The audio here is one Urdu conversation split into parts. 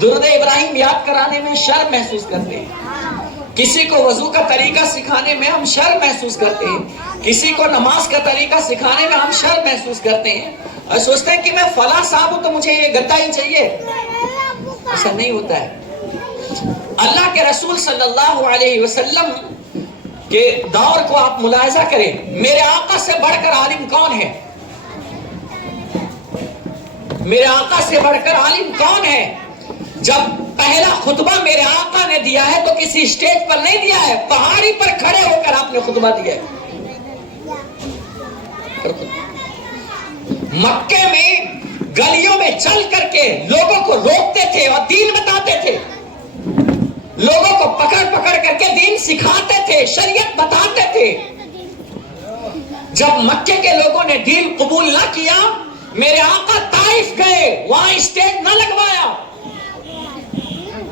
درود ابراہیم یاد کرانے میں شرم محسوس کرتے ہیں، کسی کو وضو کا طریقہ سکھانے میں ہم شرم محسوس کرتے ہیں، کسی کو نماز کا طریقہ سکھانے میں ہم شرم محسوس کرتے ہیں اور سوچتے ہیں کہ میں فلاں صاحب ہوں تو مجھے یہ گدا ہی چاہیے۔ ایسا نہیں ہوتا ہے۔ اللہ کے رسول صلی اللہ علیہ وسلم کے دور کو آپ ملاحظہ کریں، میرے آقا سے بڑھ کر عالم کون ہے؟ میرے آقا سے بڑھ کر عالم کون ہے؟ جب پہلا خطبہ میرے آقا نے دیا ہے تو کسی اسٹیج پر نہیں دیا ہے، پہاڑی پر کھڑے ہو کر آپ نے خطبہ دیا ہے۔ مکے میں گلیوں میں چل کر کے لوگوں کو روکتے تھے اور دین بتاتے تھے، لوگوں کو پکڑ پکڑ کر کے دین سکھاتے تھے، شریعت بتاتے تھے۔ جب مکے کے لوگوں نے دین قبول نہ کیا، میرے آقا طائف گئے، وہاں اسٹیج نہ لگوایا،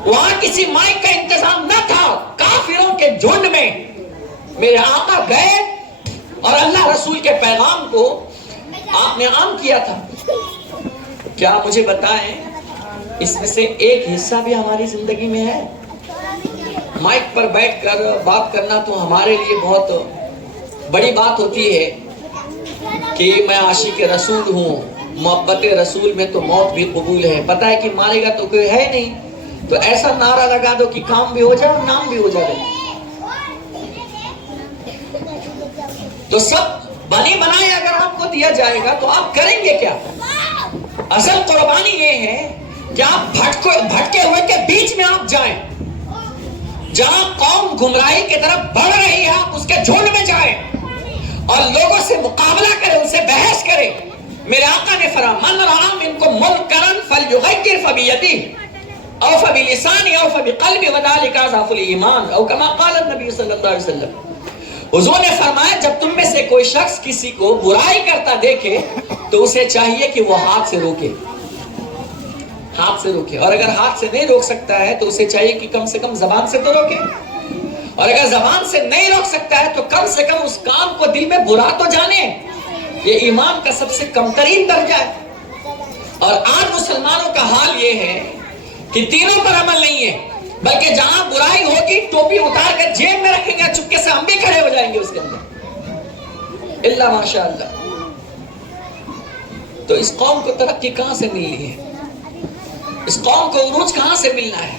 وہاں کسی مائک کا انتظام نہ تھا، کافروں کے جھنڈ میں میرے آقا گئے اور اللہ رسول کے پیغام کو آپ نے عام کیا تھا۔ کیا مجھے بتائیں اس میں سے ایک حصہ بھی ہماری زندگی میں ہے؟ مائک پر بیٹھ کر بات کرنا تو ہمارے لیے بہت بڑی بات ہوتی ہے کہ میں عاشق رسول ہوں، محبت رسول میں تو موت بھی قبول ہے، پتہ ہے کہ مارے گا تو کوئی ہے نہیں، تو ایسا نعرہ لگا دو کہ کام بھی ہو جائے اور نام بھی ہو جائے۔ تو سب بنی بنائے اگر آپ کو دیا جائے گا تو آپ کریں گے کیا؟ اصل قربانی یہ ہے کہ آپ بھٹکے ہوئے کے بیچ میں آپ جائیں، جہاں قوم گمراہی کی طرف بڑھ رہی ہے آپ اس کے جھنڈ میں جائیں اور لوگوں سے مقابلہ کریں، ان سے بحث کریں۔ میرے آقا نے فرمایا من رأى منکم منکرا فلیغیر فبیدہ او فبلسانہ او فبقلبہ وذلک اضعف الایمان او کما قال النبی صلی اللہ علیہ وسلم۔ حضور نے فرمایا جب تم میں سے کوئی شخص کسی کو برائی کرتا دیکھے تو اسے چاہیے کہ وہ ہاتھ سے روکے، ہاتھ سے روکے، اور اگر ہاتھ سے نہیں روک سکتا ہے تو اسے چاہیے کہ کم سے کم زبان سے تو روکے، اور اگر زبان سے نہیں روک سکتا ہے تو کم سے کم اس کام کو دل میں برا تو جانے۔ یہ ایمان کا سب سے کم ترین درجہ ہے۔ اور آج مسلمانوں کا حال یہ ہے کہ تینوں پر عمل نہیں ہے، بلکہ جہاں برائی ہوگی ٹوپی اتار کر جیب میں رکھیں گے، چپکے سے ہم بھی کھڑے ہو جائیں گے اس کے اندر، اللہ ماشاء اللہ۔ تو اس قوم کو ترقی کہاں سے ملنی ہے؟ اس قوم کو عروج کہاں سے ملنا ہے؟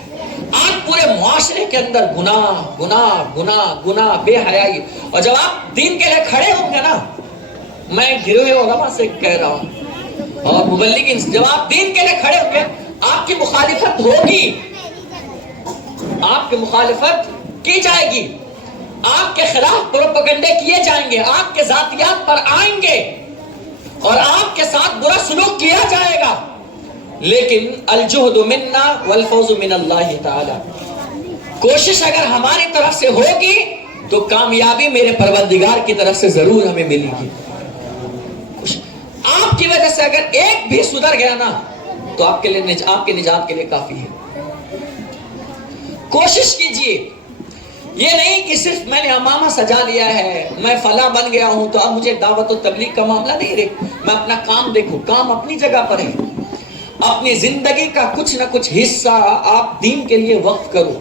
آج پورے معاشرے کے اندر گناہ گناہ گناہ گناہ، بے حیائی۔ اور جب آپ دین کے لیے کھڑے ہوں گے نا، میں گروہ علماء سے کہہ رہا ہوں اور مبلغین، جب آپ دین کے لیے کھڑے ہوں گے آپ کی مخالفت ہوگی، آپ کی مخالفت کی جائے گی، آپ کے خلاف پروپیگنڈے کیے جائیں گے، آپ کے ذاتیات پر آئیں گے اور آپ کے ساتھ برا سلوک کیا جائے گا، لیکن الجہد منا والفوز من اللہ تعالی، کوشش اگر ہماری طرف سے ہوگی تو کامیابی میرے پروردگار کی طرف سے ضرور ہمیں ملے گی۔ آپ کی وجہ سے اگر ایک بھی سدھر گیا نا تو آپ کے نجات کے لیے کافی ہے۔ کوشش کیجئے، یہ نہیں کہ صرف میں نے امامہ سجا لیا ہے، میں فلاں بن گیا ہوں تو اب مجھے دعوت و تبلیغ کا معاملہ نہیں رہے، میں اپنا کام دیکھوں، کام اپنی جگہ پر ہے، اپنی زندگی کا کچھ نہ کچھ حصہ آپ دین کے لیے وقف کرو۔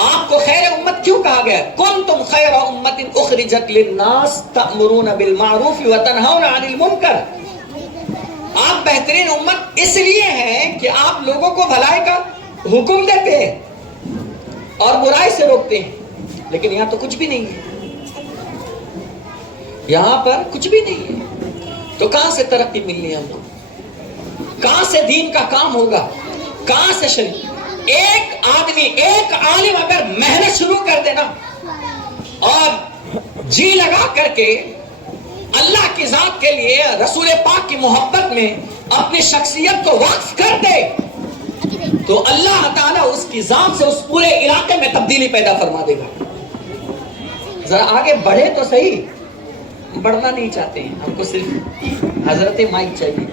آپ کو خیر امت کیوں کہا گیا؟ کنتم خیر امت اخرجت للناس تأمرون بالمعروف وتنہون عن المنکر۔ آپ بہترین امت اس لیے ہیں کہ آپ لوگوں کو بھلائی کا حکم دیتے ہیں اور برائی سے روکتے ہیں، لیکن یہاں تو کچھ بھی نہیں ہے، یہاں پر کچھ بھی نہیں ہے، تو کہاں سے ترقی ملنی ہے ہم کو؟ کہاں سے دین کا کام ہوگا؟ کہاں سے شریعت؟ ایک آدمی، ایک عالم اگر محنت شروع کر دینا اور جی لگا کر کے اللہ کی ذات کے لیے، رسول پاک کی محبت میں اپنی شخصیت کو وقف کر دے تو اللہ تعالیٰ اس کی ذات سے اس پورے علاقے میں تبدیلی پیدا فرما دے گا۔ ذرا آگے بڑھے تو صحیح، بڑھنا نہیں چاہتے ہیں، ہم کو صرف حضرت مائک چاہیے،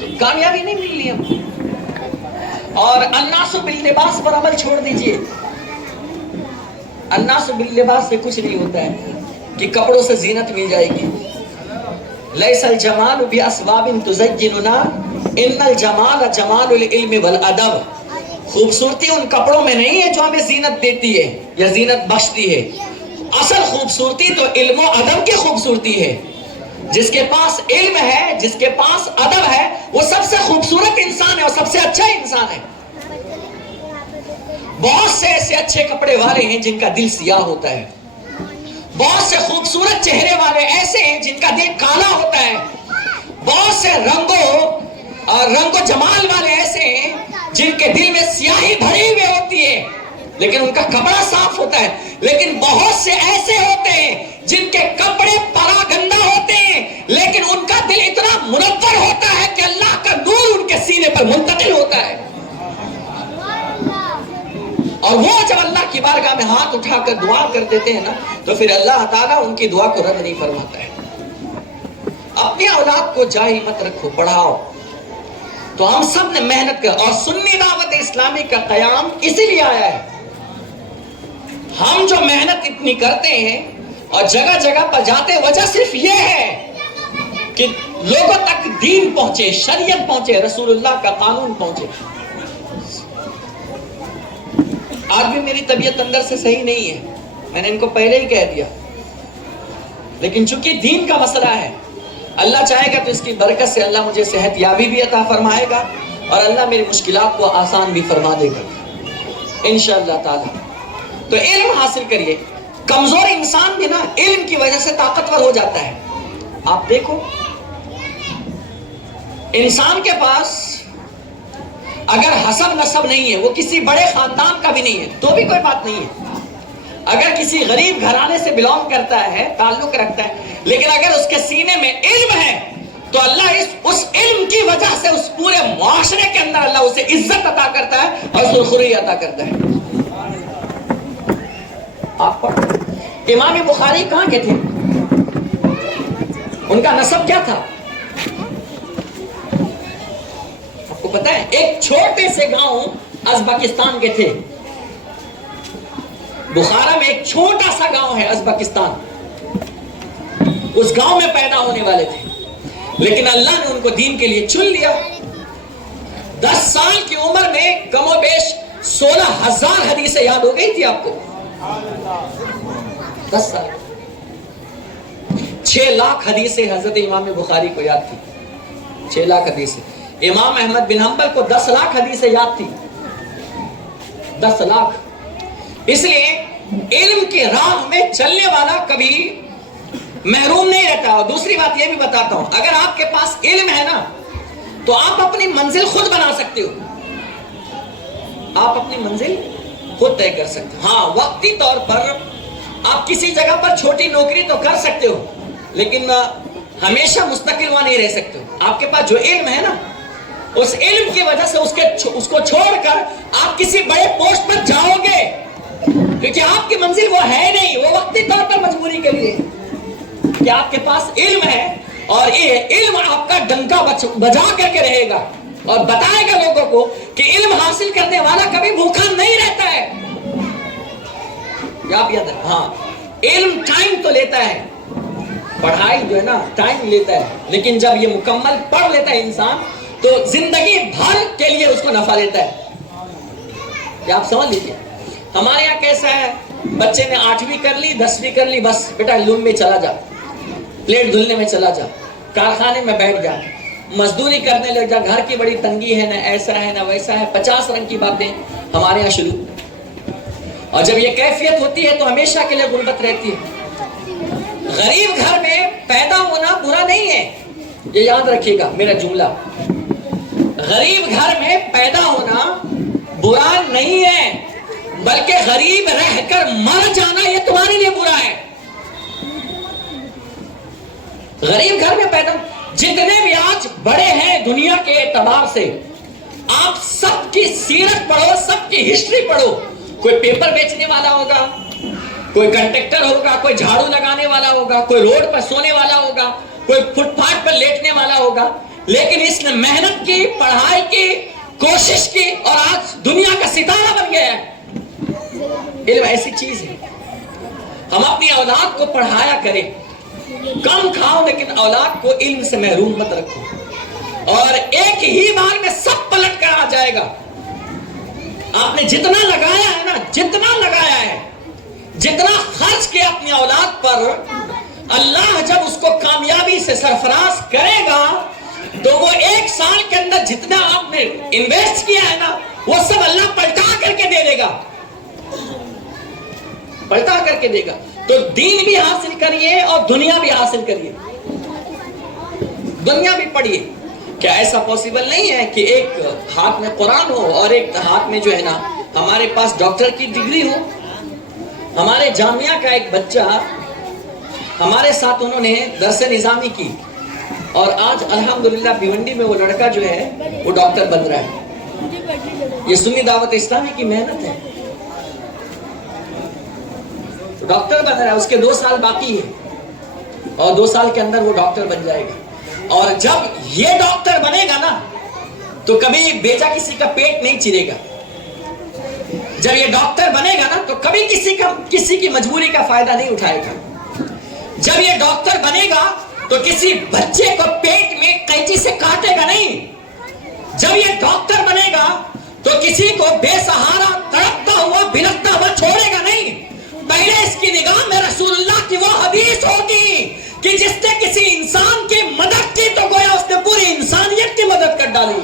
تو کامیابی نہیں ملنی ہم کو۔ اور الناس باللباس پر عمل چھوڑ دیجئے، الناس باللباس سے کچھ نہیں ہوتا ہے کہ کپڑوں سے زینت مل جائے گی۔ لیس الجمال باسباب تزیننا ان الجمال جمال العلم والادب، خوبصورتی ان کپڑوں میں نہیں ہے جو ہمیں زینت دیتی ہے یا زینت بخشتی ہے، اصل خوبصورتی تو علم و ادب کی خوبصورتی ہے۔ جس کے پاس علم ہے، جس کے پاس ادب ہے، وہ سب سے خوبصورت انسان ہے اور سب سے اچھا انسان ہے۔ بہت سے ایسے اچھے کپڑے والے ہیں جن کا دل سیاہ ہوتا ہے، بہت سے خوبصورت چہرے والے ایسے ہیں جن کا دل کالا ہوتا ہے، بہت سے رنگ و جمال والے ایسے ہیں جن کے دل میں سیاہی بھری ہوئی ہوتی ہے لیکن ان کا کپڑا صاف ہوتا ہے، لیکن بہت سے ایسے ہوتے ہیں جن کے کپڑے پرا گندا ہوتے ہیں لیکن ان کا دل اتنا منور ہوتا ہے کہ اللہ کا نور ان کے سینے پر منتقل ہوتا ہے، اور وہ جب اللہ کی بارگاہ میں ہاتھ اٹھا کر دعا کر دیتے ہیں نا تو پھر اللہ تعالیٰ ان کی دعا کو رد نہیں فرماتا ہے۔ اپنی اولاد کو جاہل مت رکھو، پڑھاؤ۔ تو ہم سب نے محنت کر، اور سنی دعوت اسلامی کا قیام اسی لیے آیا ہے۔ ہم جو محنت اتنی کرتے ہیں اور جگہ جگہ پر جاتے، وجہ صرف یہ ہے کہ لوگوں تک دین پہنچے، شریعت پہنچے، رسول اللہ کا قانون پہنچے۔ آج بھی میری طبیعت اندر سے صحیح نہیں ہے، میں نے ان کو پہلے ہی کہہ دیا، لیکن چونکہ دین کا مسئلہ ہے، اللہ چاہے گا تو اس کی برکت سے اللہ مجھے صحت یابی بھی عطا فرمائے گا اور اللہ میری مشکلات کو آسان بھی فرما دے گا انشاءاللہ تعالی۔ تو علم حاصل کریے۔ کمزور انسان بھی نا علم کی وجہ سے طاقتور ہو جاتا ہے۔ آپ دیکھو انسان کے پاس اگر حسب نسب نہیں ہے، وہ کسی بڑے خاندان کا بھی نہیں ہے تو بھی کوئی بات نہیں ہے، اگر کسی غریب گھرانے سے بلونگ کرتا ہے، تعلق رکھتا ہے، لیکن اگر اس کے سینے میں علم ہے تو اللہ اس علم کی وجہ سے اس پورے معاشرے کے اندر اللہ اسے عزت عطا کرتا ہے اور سرخروئی عطا کرتا ہے۔ آپ پڑھ، امام بخاری کہاں کے تھے؟ ان کا نسب کیا تھا؟ آپ کو پتا ہے؟ ایک چھوٹے سے گاؤں ازبکستان کے تھے۔ بخارا میں ایک چھوٹا سا گاؤں ہے ازبکستان، اس گاؤں میں پیدا ہونے والے تھے، لیکن اللہ نے ان کو دین کے لیے چن لیا۔ 10 سال کی عمر میں کم و بیش 16,000 حدیثیں یاد ہو گئی تھی آپ کو۔ 10 سال 6 لاکھ حدیثیں حضرت امام بخاری کو یاد تھی، 6 لاکھ حدیثیں۔ امام احمد بن حنبل کو 10 لاکھ حدیثیں یاد تھی، 10 لاکھ۔ اس لیے علم کی راہ میں چلنے والا کبھی محروم نہیں رہتا۔ اور دوسری بات یہ بھی بتاتا ہوں، اگر آپ کے پاس علم ہے نا تو آپ اپنی منزل خود بنا سکتے ہو، آپ اپنی منزل خود طے کر سکتے ہو۔ ہاں، وقتی طور پر آپ کسی جگہ پر چھوٹی نوکری تو کر سکتے ہو لیکن ہمیشہ مستقل وہاں نہیں رہ سکتے ہو۔ آپ کے پاس جو علم ہے نا، اس علم کی وجہ سے اس کو چھوڑ کر آپ کسی بڑے پوسٹ پر جاؤ گے، کیونکہ آپ کی منزل وہ ہے نہیں، وہ وقتی طور پر مجبوری کے لیے کہ آپ کے پاس علم ہے، اور یہ علم آپ کا ڈنکا بجا کر کے رہے گا اور بتائے گا لوگوں کو کہ علم حاصل کرنے والا کبھی بھوکا نہیں رہتا ہے۔ آپ یاد رکھیں، ہاں علم ٹائم تو لیتا ہے، پڑھائی جو ہے نا ٹائم لیتا ہے، لیکن جب یہ مکمل پڑھ لیتا ہے انسان تو زندگی بھر کے لیے اس کو نفع لیتا ہے۔ کیا آپ سمجھ لیجیے؟ ہمارے یہاں کیسا ہے، بچے نے 8ویں کر لی، 10ویں کر لی، بس بیٹا لون میں چلا جا، پلیٹ دھلنے میں چلا جا، کارخانے میں بیٹھ جا، مزدوری کرنے لگ جا، گھر کی بڑی تنگی ہے، نہ ایسا ہے نہ ویسا ہے، 50 رنگ کی باتیں ہمارے یہاں شروع۔ اور جب یہ کیفیت ہوتی ہے تو ہمیشہ کے لیے غربت رہتی ہے۔ غریب گھر میں پیدا ہونا برا نہیں ہے، یہ یاد رکھیے گا میرا جملہ، غریب گھر میں پیدا ہونا برا نہیں ہے، بلکہ غریب رہ کر مر جانا یہ تمہارے لیے برا ہے۔ غریب گھر میں پیدا، جتنے بھی آج بڑے ہیں دنیا کے اعتبار سے، آپ سب کی سیرت پڑھو، سب کی ہسٹری پڑھو، کوئی پیپر بیچنے والا ہوگا، کوئی کنڈکٹر ہوگا، کوئی جھاڑو لگانے والا ہوگا، کوئی روڈ پر سونے والا ہوگا، کوئی فٹ پاتھ پر لیٹنے والا ہوگا، لیکن اس نے محنت کی، پڑھائی کی، کوشش کی اور آج دنیا کا ستارہ بن گیا ہے۔ علم ایسی چیز ہے، ہم اپنی اولاد کو پڑھایا کریں، کم کھاؤ لیکن اولاد کو علم سے محروم مت رکھو۔ اور ایک ہی بار میں سب پلٹ کر آ جائے گا. آپ نے جتنا لگایا ہے نا، جتنا لگایا ہے، جتنا خرچ کیا اپنی اولاد پر، اللہ جب اس کو کامیابی سے سرفراز کرے گا تو وہ 1 سال کے اندر جتنا آپ نے انویسٹ کیا ہے نا، وہ سب اللہ پلٹا کر کے دے گا، پلٹا کر کے دے گا. تو دین بھی حاصل کریے اور دنیا بھی حاصل کریے، دنیا بھی پڑھیے. کیا ایسا پاسبل نہیں ہے کہ ایک ہاتھ میں قرآن ہو اور ایک ہاتھ میں جو ہے نا ہمارے پاس ڈاکٹر کی ڈگری ہو؟ ہمارے جامعہ کا ایک بچہ ہمارے ساتھ انہوں نے درس نظامی کی اور آج الحمدللہ بھیونڈی میں وہ لڑکا جو ہے وہ ڈاکٹر بن رہا ہے. یہ سنی دعوت اسلامی کی محنت ہے. ڈاکٹر بن رہا ہے، اس کے 2 سال باقی ہے اور 2 سال کے اندر وہ ڈاکٹر بن جائے گا. اور جب یہ ڈاکٹر بنے گا نا تو کبھی بیٹا کسی کا پیٹ نہیں چرے گا. جب یہ ڈاکٹر بنے گا نا تو کبھی کسی کی مجبوری کا فائدہ نہیں اٹھائے گا. جب یہ ڈاکٹر بنے گا تو کسی بچے کو پیٹ میں قینچی سے کاٹے گا نہیں. جب یہ ڈاکٹر بنے گا تو کسی کو بے سہارا تڑپتا ہوا بلکتا ہوا چھوڑے گا نہیں. پہلے اس کی نگاہ میں رسول اللہ کی وہ حدیث ہوگی کہ جس نے کسی انسان کی مدد کی تو گویا اس نے پوری انسانیت کی مدد کر ڈالی،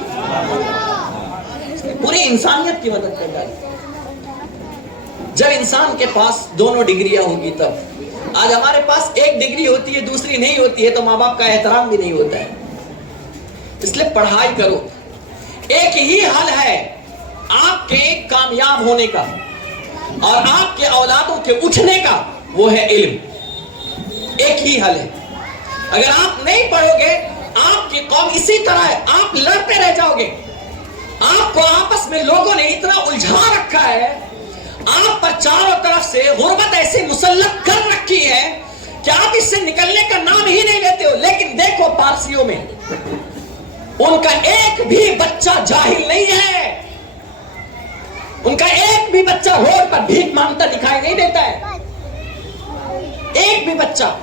پوری انسانیت کی مدد کر ڈالی. جب انسان کے پاس دونوں ڈگریاں ہوگی تب. آج ہمارے پاس ایک ڈگری ہوتی ہے، دوسری نہیں ہوتی ہے، تو ماں باپ کا احترام بھی نہیں ہوتا ہے. اس لیے پڑھائی کرو. ایک ہی حل ہے آپ کے کامیاب ہونے کا اور آپ کے اولادوں کے اٹھنے کا، وہ ہے علم. ایک ہی حل ہے. اگر آپ نہیں پڑھو گے آپ کی قوم اسی طرح ہے، آپ لڑتے رہ جاؤ گے. آپ کو آپس میں لوگوں نے اتنا الجھا رکھا ہے، آپ پر چاروں طرف سے غربت ایسی مسلط کر رکھی ہے کہ آپ اس سے نکلنے کا نام ہی نہیں لیتے ہو. لیکن دیکھو پارسیوں میں ان کا ایک بھی بچہ جاہل نہیں ہے، ان کا ایک بھی بچہ روڈ پر بھیک مانگتا دکھائی نہیں دیتا ہے. ایک بھی بچہ،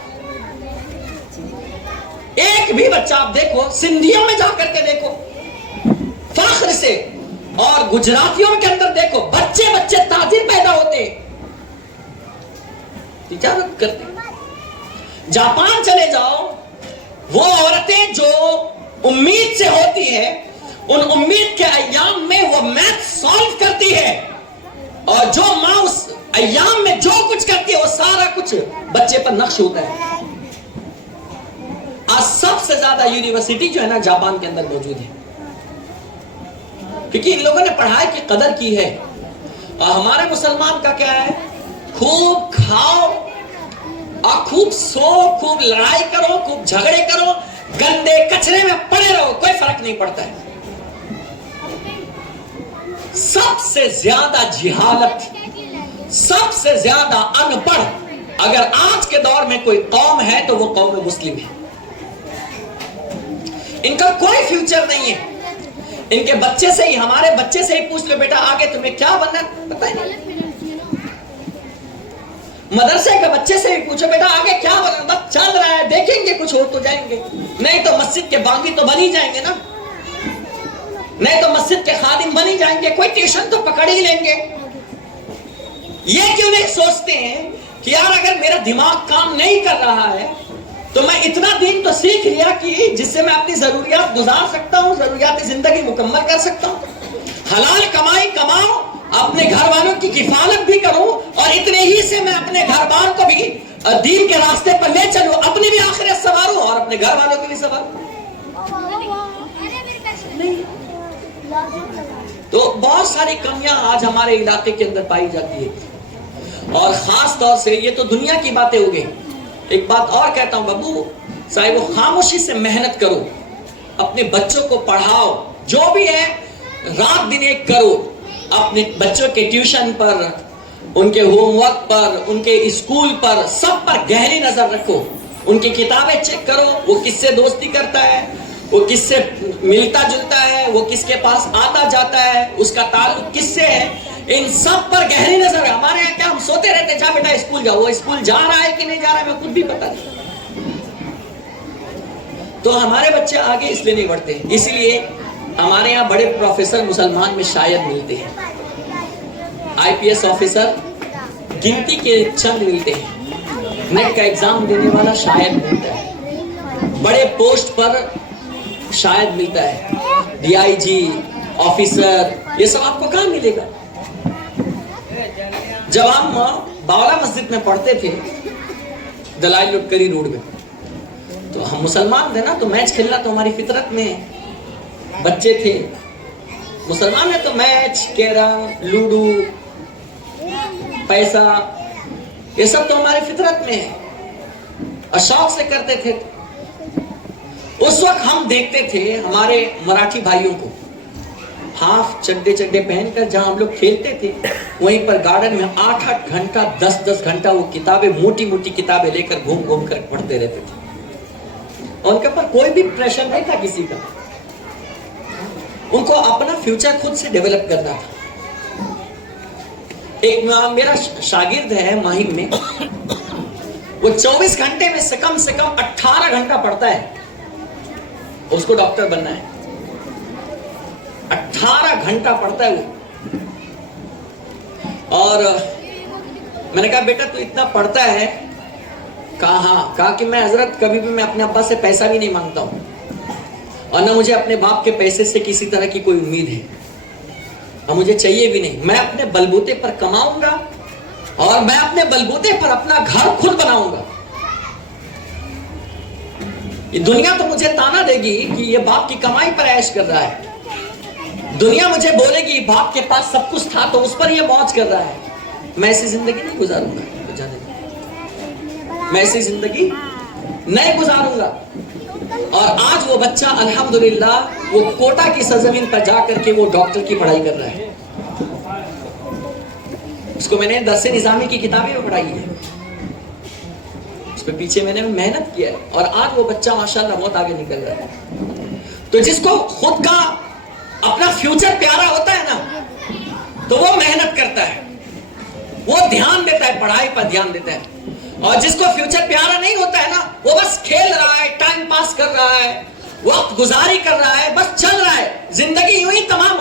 ایک بھی بچہ. آپ دیکھو سندھیوں میں جا کر کے دیکھو فخر سے، اور گجراتیوں کے اندر دیکھو بچے بچے تاجر پیدا ہوتے ہیں، تجارت کرتے. جاپان چلے جاؤ، وہ عورتیں جو امید سے ہوتی ہے، ان امید کے ایام میں وہ میتھ سالو کرتی ہے، اور جو ماں اس ایام میں جو کچھ کرتی ہے وہ سارا کچھ بچے پر نقش ہوتا ہے. آج سب سے زیادہ یونیورسٹی جو ہے نا جاپان کے اندر موجود ہے، کیونکہ ان لوگوں نے پڑھائی کی قدر کی ہے. اور ہمارے مسلمان کا کیا ہے؟ خوب کھاؤ اور خوب سو، خوب لڑائی کرو، خوب جھگڑے کرو، گندے کچرے میں پڑے رہو، کوئی فرق نہیں پڑتا ہے. سب سے زیادہ جہالت، سب سے زیادہ ان پڑھ اگر آج کے دور میں کوئی قوم ہے تو وہ قوم مسلم ہے. ان کا کوئی فیوچر نہیں ہے. ان کے بچے سے ہی، ہمارے بچے سے ہی پوچھ لو بیٹا آگے تمہیں کیا بننا ہے، پتہ ہی نہیں. مدرسے کے بچے سے ہی پوچھو بیٹا آگے کیا بننا، بس چل رہا ہے، دیکھیں گے کچھ ہو تو جائیں گے، نہیں تو مسجد کے بانگی تو بن ہی جائیں گے نا، نہیں تو مسجد کے خادم بن ہی جائیں گے، کوئی ٹیوشن تو پکڑ ہی لیں گے. یہ کیوں نہیں سوچتے ہیں کہ یار اگر میرا دماغ کام نہیں کر رہا ہے تو میں اتنا دین تو سیکھ لیا کہ جس سے میں اپنی ضروریات گزار سکتا ہوں، ضروریات زندگی مکمل کر سکتا ہوں. حلال کمائی کماؤ، اپنے گھر والوں کی کفالت بھی کروں، اور اتنے ہی سے میں اپنے گھر بار کو بھی دین کے راستے پر لے چلوں، اپنی بھی آخرت سنواروں اور اپنے گھر والوں کی بھی سنواروں. تو بہت ساری کمیاں آج ہمارے علاقے کے اندر پائی جاتی ہے، اور خاص طور سے یہ تو دنیا کی باتیں ہو گئی. ایک بات اور کہتا ہوں بابو صاحب، خاموشی سے محنت کرو، اپنے بچوں کو پڑھاؤ، جو بھی ہے رات دن ایک کرو. اپنے بچوں کے ٹیوشن پر، ان کے ہوم ورک پر، ان کے اسکول پر، سب پر گہری نظر رکھو. ان کی کتابیں چیک کرو، وہ کس سے دوستی کرتا ہے، وہ کس سے ملتا جلتا ہے، وہ کس کے پاس آتا جاتا ہے، اس کا تعلق کس سے ہے. ان سب پر گہری نظر ہے. ہمارے یہاں کیا ہم سوتے رہتے جا بیٹا اسکول جاؤ، وہ اسکول جا رہا ہے کہ نہیں جا رہا ہے میں خود بھی پتہ نہیں. تو ہمارے بچے آگے اس لیے نہیں بڑھتے. اسی لیے ہمارے یہاں بڑے پروفیسر مسلمان میں شاید ملتے ہیں, IPS آفیسر گنتی کے چند ملتے ہیں, نیٹ کا ایگزام دینے والا شاید ملتا ہے, بڑے پوسٹ پر شاید ملتا ہے, DIG آفیسر, یہ سب آپ کو کہاں ملے گا؟ جب ہم باولا مسجد میں پڑھتے تھے دلائل لٹکری روڈ میں, تو ہم مسلمان تھے نا, تو میچ کھیلنا تو ہماری فطرت میں ہے. بچے تھے مسلمان ہے تو میچ, کیرم, لوڈو, پیسہ, یہ سب تو ہماری فطرت میں ہے اور شوق سے کرتے تھے. اس وقت ہم دیکھتے تھے ہمارے مراٹھی بھائیوں کو ہاف چڈے پہن کر جہاں ہم لوگ کھیلتے تھے وہیں پر گارڈن میں 8-8 گھنٹہ 10-10 گھنٹہ وہ کتابیں, موٹی موٹی کتابیں لے کر گھوم کر پڑھتے رہتے تھے. اور ان کے اوپر کوئی بھی پریشر نہیں تھا کسی کا, ان کو اپنا فیوچر خود سے ڈیولپ کرنا تھا. ایک میرا شاگرد ہے ماہم میں, وہ 24 گھنٹے میں سے کم 18 گھنٹہ پڑھتا ہے, اس کو ڈاکٹر بننا ہے. 18 گھنٹہ پڑھتا ہے وہ. اور میں نے کہا بیٹا تو اتنا پڑھتا ہے؟ کہا کہ میں حضرت کبھی بھی میں اپنے ابا سے پیسہ بھی نہیں مانگتا ہوں, اور نہ مجھے اپنے باپ کے پیسے سے کسی طرح کی کوئی امید ہے, اور مجھے چاہیے بھی نہیں. میں اپنے بلبوتے پر کماؤں گا اور میں اپنے بلبوتے پر اپنا گھر خود بناؤں گا. یہ دنیا تو مجھے تانا دے گی کہ یہ باپ کی کمائی پر عیش کر رہا ہے, دنیا مجھے بولے گی باپ کے پاس سب کچھ تھا تو اس پر یہ موج کر رہا ہے. میں ایسی زندگی نہیں گزاروں گا, میں ایسی زندگی نہیں گزاروں گا. اور آج وہ بچہ الحمدللہ وہ کوٹا کی سرزمین پر جا کر کے وہ ڈاکٹر کی پڑھائی کر رہا ہے. اس کو میں نے درس نظامی کی کتابیں میں پڑھائی ہے, اس پہ پیچھے میں نے محنت کیا ہے, اور آج وہ بچہ ماشاءاللہ بہت آگے نکل رہا ہے. تو جس کو خود کا اپنا فیوچر پیارا ہوتا ہے نا, تو وہ محنت کرتا ہے, وہ دھیان دیتا ہے, پڑھائی پر دھیان دیتا ہے. اور جس کو فیوچر پیارا نہیں ہوتا ہے نا, وہ بس کھیل رہا ہے, ٹائم پاس کر رہا ہے, وقت گزاری کر رہا ہے, بس چل رہا ہے. زندگی یوں ہی تمام.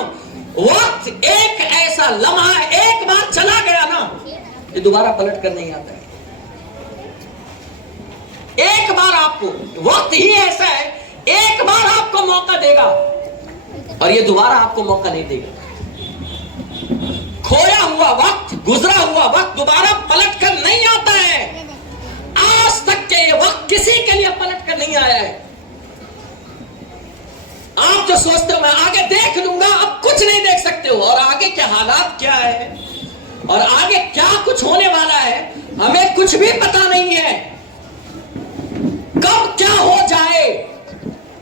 وقت ایک ایسا لمحہ ایک بار چلا گیا نا, یہ دوبارہ پلٹ کر نہیں آتا ہے. ایک بار آپ کو وقت ہی ایسا ہے, ایک بار آپ کو موقع دے گا اور یہ دوبارہ آپ کو موقع نہیں دے گا. کھویا ہوا وقت, گزرا ہوا وقت دوبارہ پلٹ کر نہیں آتا ہے. آج تک کے یہ وقت کسی کے لیے پلٹ کر نہیں آیا ہے. آپ جو سوچتے ہو میں آگے دیکھ لوں گا, اب کچھ نہیں دیکھ سکتے ہو. اور آگے کے حالات کیا ہے اور آگے کیا کچھ ہونے والا ہے ہمیں کچھ بھی پتا نہیں ہے. کب کیا ہو جائے,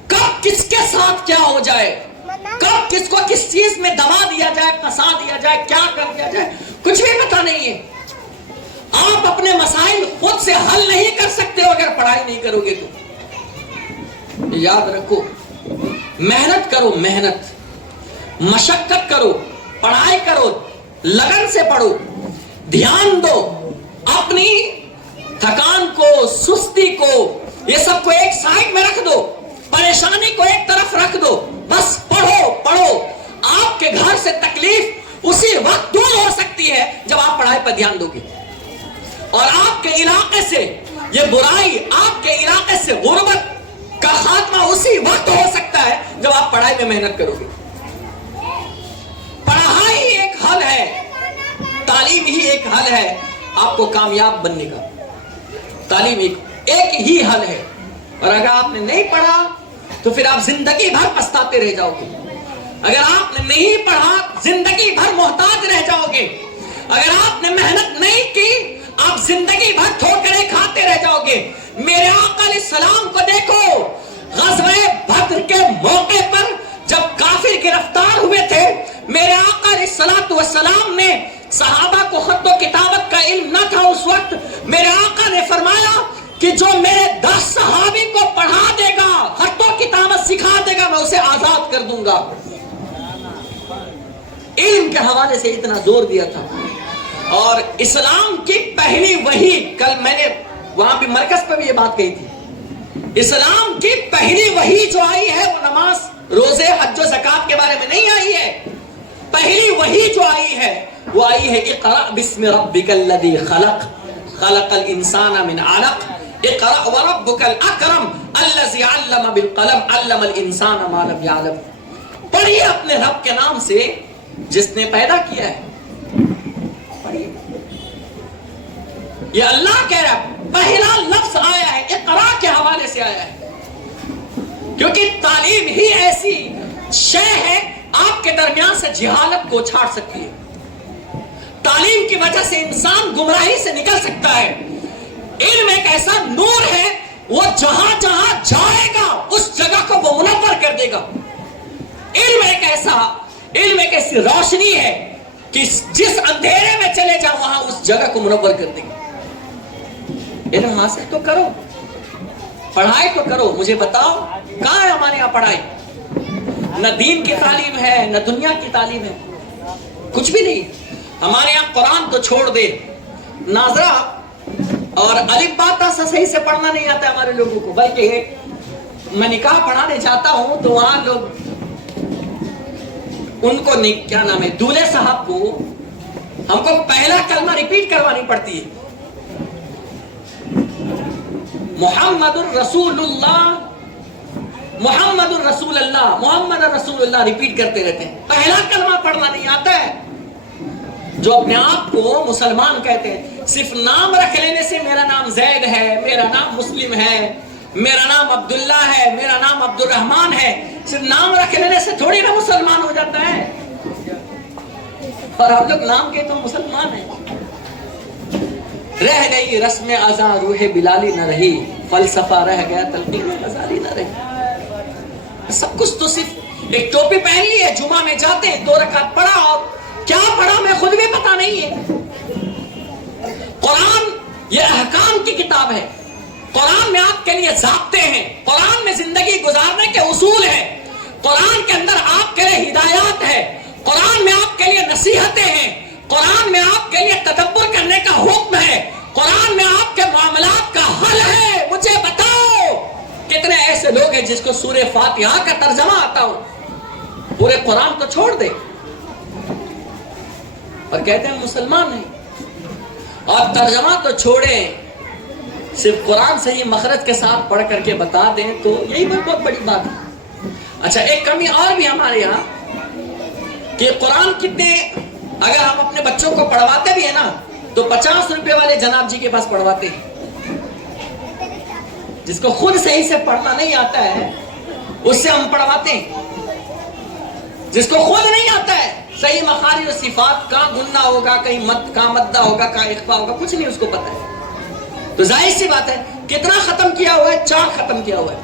کب کس کے ساتھ کیا ہو جائے, کب کس کو کس چیز میں دبا دیا جائے, پھنسا دیا جائے, کیا کر دیا جائے, کچھ بھی پتا نہیں ہے. آپ اپنے مسائل خود سے حل نہیں کر سکتے ہو اگر پڑھائی نہیں کرو گے تو. یاد رکھو, محنت کرو, محنت, مشقت کرو, پڑھائی کرو, لگن سے پڑھو, دھیان دو. اپنی تھکان کو, سستی کو, یہ سب کو ایک سائڈ میں رکھ دو, پریشانی کو ایک طرف رکھ دو, بس پڑھو پڑھو. آپ کے گھر سے تکلیف اسی وقت دور ہو سکتی ہے جب آپ پڑھائی پر دھیان دو گے, اور آپ کے علاقے سے یہ برائی, آپ کے علاقے سے غربت کا خاتمہ اسی وقت ہو سکتا ہے جب آپ پڑھائی میں محنت کرو گے. پڑھائی ایک حل ہے, تعلیم ہی ایک حل ہے آپ کو کامیاب بننے کا. تعلیم ایک ہی حل ہے, اور اگر آپ نے نہیں پڑھا تو پھر آپ زندگی بھر پچھتاتے رہ جاؤ گے. اگر آپ نے نہیں پڑھا زندگی بھر محتاج رہ جاؤ گے. اگر آپ نے محنت نہیں کی آپ زندگی بھر ٹھوکریں کھاتے رہ جاؤ گے. میرے آقا علیہ السلام کو دیکھو, غزوہ بدر کے موقع پر جب کافر گرفتار ہوئے تھے, میرے آقا علیہ السلام نے صحابہ کو خط و کتابت کا علم نہ تھا اس وقت. میرے آقا نے فرمایا کہ جو میرے 10 صحابی کو پڑھا دے گا, خط و کتابت سکھا دے گا, میں اسے آزاد کر دوں گا. علم کے حوالے سے اتنا زور دیا تھا. اور اسلام کی پہلی وحی, کل میں نے وہاں بھی مرکز پہ بھی یہ بات کہی تھی, اسلام کی پہلی وحی جو آئی ہے وہ نماز روزے حج و زکات کے بارے میں نہیں آئی ہے. پہلی وحی جو آئی ہے وہ آئی ہے اقرأ بسم ربک الذی خلق خلق الانسان من علق اقرأ وربک الاکرم الذی علم بالقلم علم الانسان ما لم یعلم. پڑھیے اپنے رب کے نام سے جس نے پیدا کیا ہے. پڑھیے. یہ اللہ کہہ رہا ہے پہلا لفظ آیا ہے اقرا کے حوالے سے آیا ہے, کیونکہ تعلیم ہی ایسی شے ہے آپ کے درمیان سے جہالت کو چھاڑ سکتی ہے. تعلیم کی وجہ سے انسان گمراہی سے نکل سکتا ہے. علم ایک ایسا نور ہے وہ جہاں جہاں جائے گا اس جگہ کو وہ منور کر دے گا. علم ایک ایسی روشنی ہے کہ جس اندھیرے میں چلے جاؤ وہاں اس جگہ کو منور کر دے گا. علم حاصل تو کرو, پڑھائی تو کرو. مجھے بتاؤ کہاں ہے ہمارے یہاں پڑھائی؟ نہ دین کی تعلیم ہے نہ دنیا کی تعلیم ہے, کچھ بھی نہیں. ہمارے یہاں قرآن تو چھوڑ دے, ناظرہ اور الف با تا سا صحیح سے پڑھنا نہیں آتا ہے ہمارے لوگوں کو. بلکہ میں نکاح پڑھانے جاتا ہوں تو وہاں لوگ ان کو کیا نام ہے دولہے صاحب کو ہم کو پہلا کلمہ ریپیٹ کروانی پڑتی ہے, محمد الرسول اللہ محمد الرسول اللہ محمد الرسول اللہ ریپیٹ کرتے رہتے ہیں. پہلا کلمہ پڑھنا نہیں آتا ہے. جو اپنے آپ کو مسلمان کہتے ہیں, صرف نام رکھ لینے سے میرا نام زید ہے, میرا نام مسلم ہے, میرا نام عبداللہ ہے, میرا نام عبد الرحمن ہے, صرف نام رکھ لینے سے تھوڑی نہ مسلمان ہو جاتا ہے. اور ہم لوگ نام کے تو مسلمان ہیں. رہ گئی رسم ازاں روح بلالی نہ رہی, فلسفہ رہ گیا تلقین غزالی نہ رہی. سب کچھ تو صرف ایک ٹوپی پہن لی ہے, جمعہ میں جاتے ہیں 2 رکعت پڑھا اور کیا پڑھا میں خود بھی پتا نہیں ہے. قرآن یہ احکام کی کتاب ہے. قرآن میں آپ کے لیے ضابطے ہیں, قرآن میں زندگی گزارنے کے اصول ہیں, قرآن کے اندر آپ کے لیے ہدایات ہے, قرآن میں آپ کے لیے نصیحتیں ہیں, قرآن میں آپ کے لیے تدبر کرنے کا حکم ہے, قرآن میں آپ کے معاملات کا حل ہے. مجھے بتاؤ کتنے ایسے لوگ ہیں جس کو سورہ فاتحہ کا ترجمہ آتا ہو, پورے قرآن کو چھوڑ دے اور کہتے ہیں مسلمان ہیں, اور ترجمہ تو چھوڑیں صرف قرآن سے ہی مخرج کے ساتھ پڑھ کر کے بتا دیں تو یہی بہت بڑی بات ہے. اچھا ایک کمی اور بھی ہمارے یہاں کہ قرآن کتنے اگر ہم اپنے بچوں کو پڑھواتے بھی ہیں نا تو 50 روپے والے جناب جی کے پاس پڑھواتے ہیں. جس کو خود صحیح سے پڑھنا نہیں آتا ہے اس سے ہم پڑھواتے ہیں. جس کو خود نہیں آتا ہے صحیح مخارج و صفات کا گننا ہوگا, کہیں مد کا مدہ ہوگا, کا اخفا ہوگا, کچھ نہیں اس کو پتہ ہے. تو ظاہر سی بات ہے کتنا ختم کیا ہوا ہے, 4 ختم کیا ہوا ہے.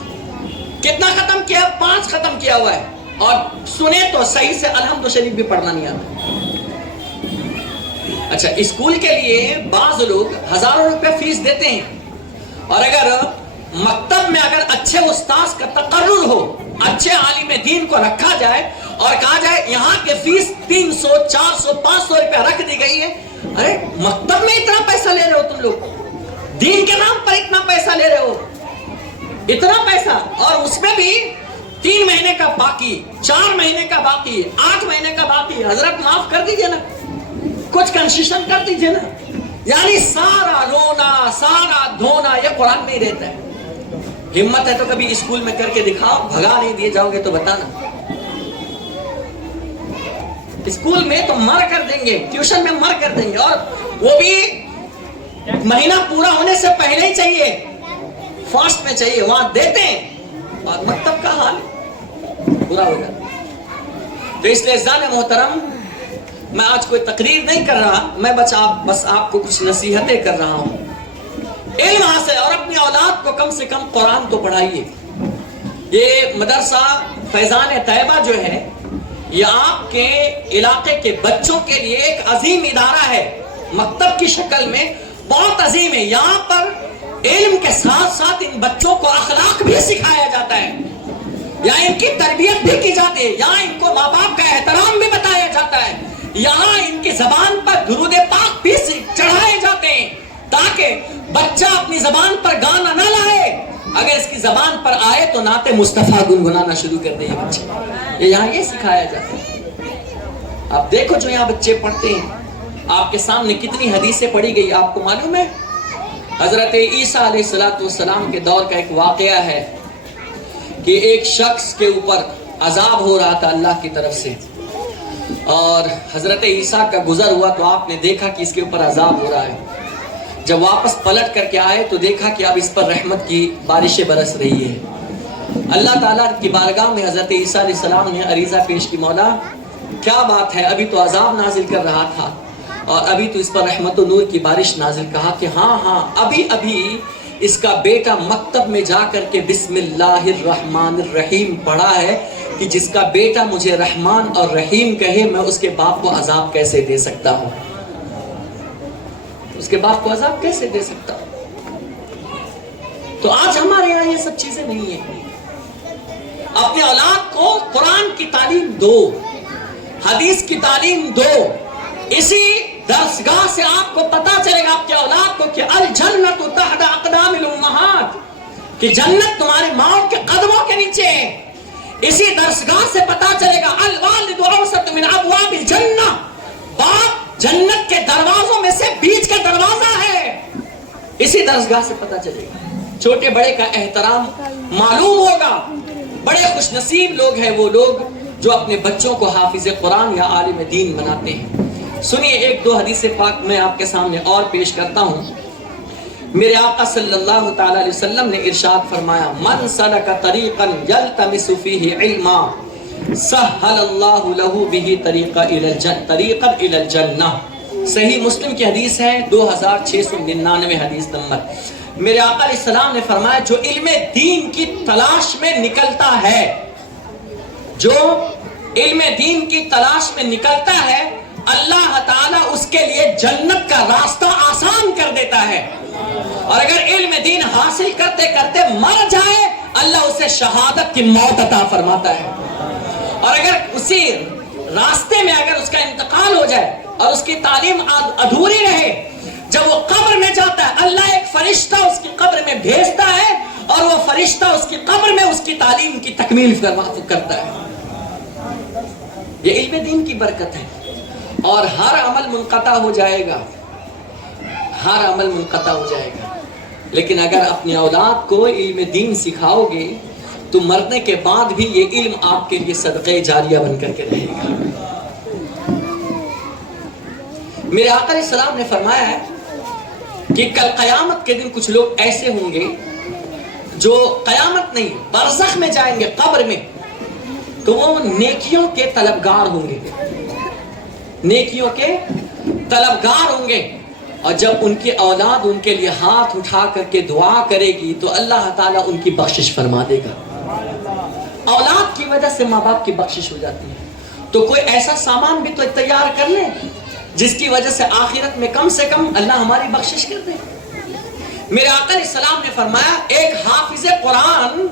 کتنا ختم کیا, 5 ختم کیا ہوا ہے. اور سنے تو صحیح سے الحمد شریف بھی پڑھنا نہیں آتا. اچھا اسکول کے لیے بعض لوگ ہزاروں روپے فیس دیتے ہیں, اور اگر مکتب میں اگر اچھے استاذ کا تقرر ہو, اچھے عالم دین کو رکھا جائے اور کہا جائے یہاں کے فیس 300 400 500 روپے رکھ دی گئی ہے, ارے مکتب میں اتنا پیسہ لے رہے ہو تم لوگ, دین کے نام پر اتنا پیسہ لے رہے ہو, اتنا پیسہ, اور اس میں بھی 3 مہینے کا باقی, 4 مہینے کا باقی, 8 مہینے کا باقی. حضرت معاف کر دیجئے نا, کچھ کنسیشن کر دیجئے نا. یعنی سارا رونا سارا دھونا یہ قرآن میں ہی رہتا ہے. ہمت ہے تو کبھی اسکول میں کر کے دکھاؤ, بھگا نہیں دیے جاؤ گے تو بتانا. اسکول میں تو مر کر دیں گے, ٹیوشن میں مر کر دیں گے, اور وہ بھی مہینہ پورا ہونے سے پہلے ہی چاہیے, فاسٹ میں چاہیے, وہاں دیتے ہیں, اور مکتب کا حال برا ہو جاتا. تو اس لیے عزیزان محترم میں آج کوئی تقریر نہیں کر رہا, میں بس آپ کو کچھ نصیحتیں کر رہا ہوں. علم حاصل اور اپنی اولاد کو کم سے کم قرآن تو پڑھائیے. یہ مدرسہ فیضان طیبہ جو ہے یہ آپ کے علاقے کے بچوں کے لیے ایک عظیم ادارہ ہے, مکتب کی شکل میں بہت عظیم ہے. یہاں پر علم کے ساتھ ساتھ ان بچوں کو اخلاق بھی سکھایا جاتا ہے, یہاں ان کی تربیت بھی کی جاتی ہے, یہاں ان کو ماں باپ کا احترام بھی بتایا جاتا ہے, یہاں ان کی زبان پر درود پاک بھی چڑھائے جاتے ہیں تاکہ بچہ اپنی زبان پر گانا نہ لائے. اگر اس کی زبان پر آئے تو نعت مصطفیٰ گنگنانا شروع کر دے یہ بچے. یہ یہاں یہ سکھایا جاتا ہے. آپ دیکھو جو یہاں بچے پڑھتے ہیں، آپ کے سامنے کتنی حدیثیں پڑھی گئی آپ کو معلوم ہے؟ حضرت عیسیٰ علیہ السلام کے دور کا ایک واقعہ ہے کہ ایک شخص کے اوپر عذاب ہو رہا تھا اللہ کی طرف سے، اور حضرت عیسیٰ کا گزر ہوا تو آپ نے دیکھا کہ اس کے اوپر عذاب ہو رہا ہے. جب واپس پلٹ کر کے آئے تو دیکھا کہ اب اس پر رحمت کی بارشیں برس رہی ہے. اللہ تعالیٰ کی بارگاہ میں حضرت عیسیٰ علیہ السلام نے عریضہ پیش کی، مولا کیا بات ہے، ابھی تو عذاب نازل کر رہا تھا اور ابھی تو اس پر رحمت و نور کی بارش نازل. کہا کہ ہاں ابھی اس کا بیٹا مکتب میں جا کر کے بسم اللہ الرحمن الرحیم پڑھا ہے کہ جس کا بیٹا مجھے رحمان اور رحیم کہے میں اس کے باپ کو عذاب کیسے دے سکتا ہوں، اس کے باپ کو عذاب کیسے دے سکتا ہوں. تو آج ہمارے یہاں یہ سب چیزیں نہیں ہیں. اپنے اولاد کو قرآن کی تعلیم دو، حدیث کی تعلیم دو. اسی درسگاہ سے آپ کو پتا چلے گا آپ کے اولاد کو کہ الجنت تحت اقدام الامہات، کہ جنت تمہارے ماؤں کے قدموں کے نیچے ہے. اسی درسگاہ سے پتا چلے گا الوالد اوسط من ابواب الجنہ، باپ جنت کے دروازوں میں سے بیچ کا دروازہ ہے. اسی درسگاہ سے پتا چلے گا. چھوٹے بڑے کا احترام معلوم ہوگا. بڑے خوش نصیب لوگ ہیں وہ لوگ جو اپنے بچوں کو حافظ قرآن یا عالم دین بناتے ہیں. سنیے ایک دو حدیث پاک میں آپ کے سامنے اور پیش کرتا ہوں. میرے آقا صلی اللہ تعالی علیہ وسلم نے ارشاد فرمایا، من سلک طریقا یلتمس فیہ علما سہل اللہ لہ بہ طریقا الی الجنہ. صحیح مسلم کی حدیث ہے 2699 حدیث نمبر. میرے آقا علیہ السلام نے فرمایا جو علم دین کی تلاش میں نکلتا ہے، جو علم دین کی تلاش میں نکلتا ہے، اللہ تعالیٰ اس کے لیے جنت کا راستہ آسان کر دیتا ہے. اور اگر علم دین حاصل کرتے کرتے مر جائے اللہ اسے شہادت کی موت عطا فرماتا ہے. اور اگر اسی راستے میں اگر اس کا انتقال ہو جائے اور اس کی تعلیم ادھوری رہے، جب وہ قبر میں جاتا ہے اللہ ایک فرشتہ اس کی قبر میں بھیجتا ہے اور وہ فرشتہ اس کی قبر میں اس کی تعلیم کی تکمیل کرتا ہے. یہ علم دین کی برکت ہے. اور ہر عمل منقطع ہو جائے گا، ہر عمل منقطع ہو جائے گا، لیکن اگر اپنے اولاد کو علم دین سکھاؤ گے تو مرنے کے بعد بھی یہ علم آپ کے لیے صدقہ جاریہ بن کر کے رہے گا. میرے آقا علیہ السلام نے فرمایا ہے کہ کل قیامت کے دن کچھ لوگ ایسے ہوں گے جو قیامت نہیں برزخ میں جائیں گے، قبر میں، تو وہ نیکیوں کے طلبگار ہوں گے، نیکیوں کے طلبگار ہوں گے. اور جب ان کی اولاد ان کے لیے ہاتھ اٹھا کر کے دعا کرے گی تو اللہ تعالیٰ ان کی بخشش فرما دے گا. اولاد کی وجہ سے ماں باپ کی بخشش ہو جاتی ہے. تو کوئی ایسا سامان بھی تو تیار کر لیں جس کی وجہ سے آخرت میں کم سے کم اللہ ہماری بخشش کر دے. میرے آقا علیہ السلام نے فرمایا ایک حافظ قرآن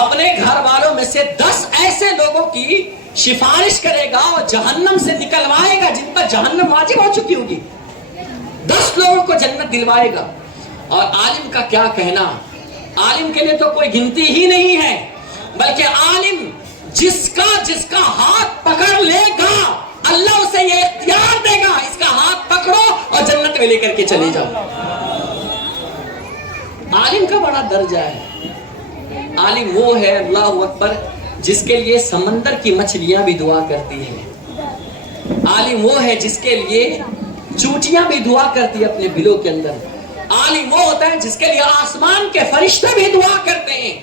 اپنے گھر والوں میں سے 10 ایسے لوگوں کی سفارش کرے گا اور جہنم سے نکلوائے گا جن پر جہنم واجب ہو چکی ہوگی. 10 لوگوں کو جنت دلوائے گا. اور عالم کا کیا کہنا، عالم کے لیے تو کوئی گنتی ہی نہیں ہے، بلکہ عالم جس کا ہاتھ پکڑ لے گا اللہ اسے یہ اختیار دے گا اس کا ہاتھ پکڑو اور جنت میں لے کر کے چلے جاؤ. عالم کا بڑا درجہ ہے. عالم وہ ہے اللہ اکبر جس کے لیے سمندر کی مچھلیاں بھی دعا کرتی ہیں. عالم وہ ہے جس کے لیے چوٹیاں بھی دعا کرتی ہیں اپنے بلوں کے اندر. عالم وہ ہوتا ہے جس کے لیے آسمان کے فرشتے بھی دعا کرتے ہیں.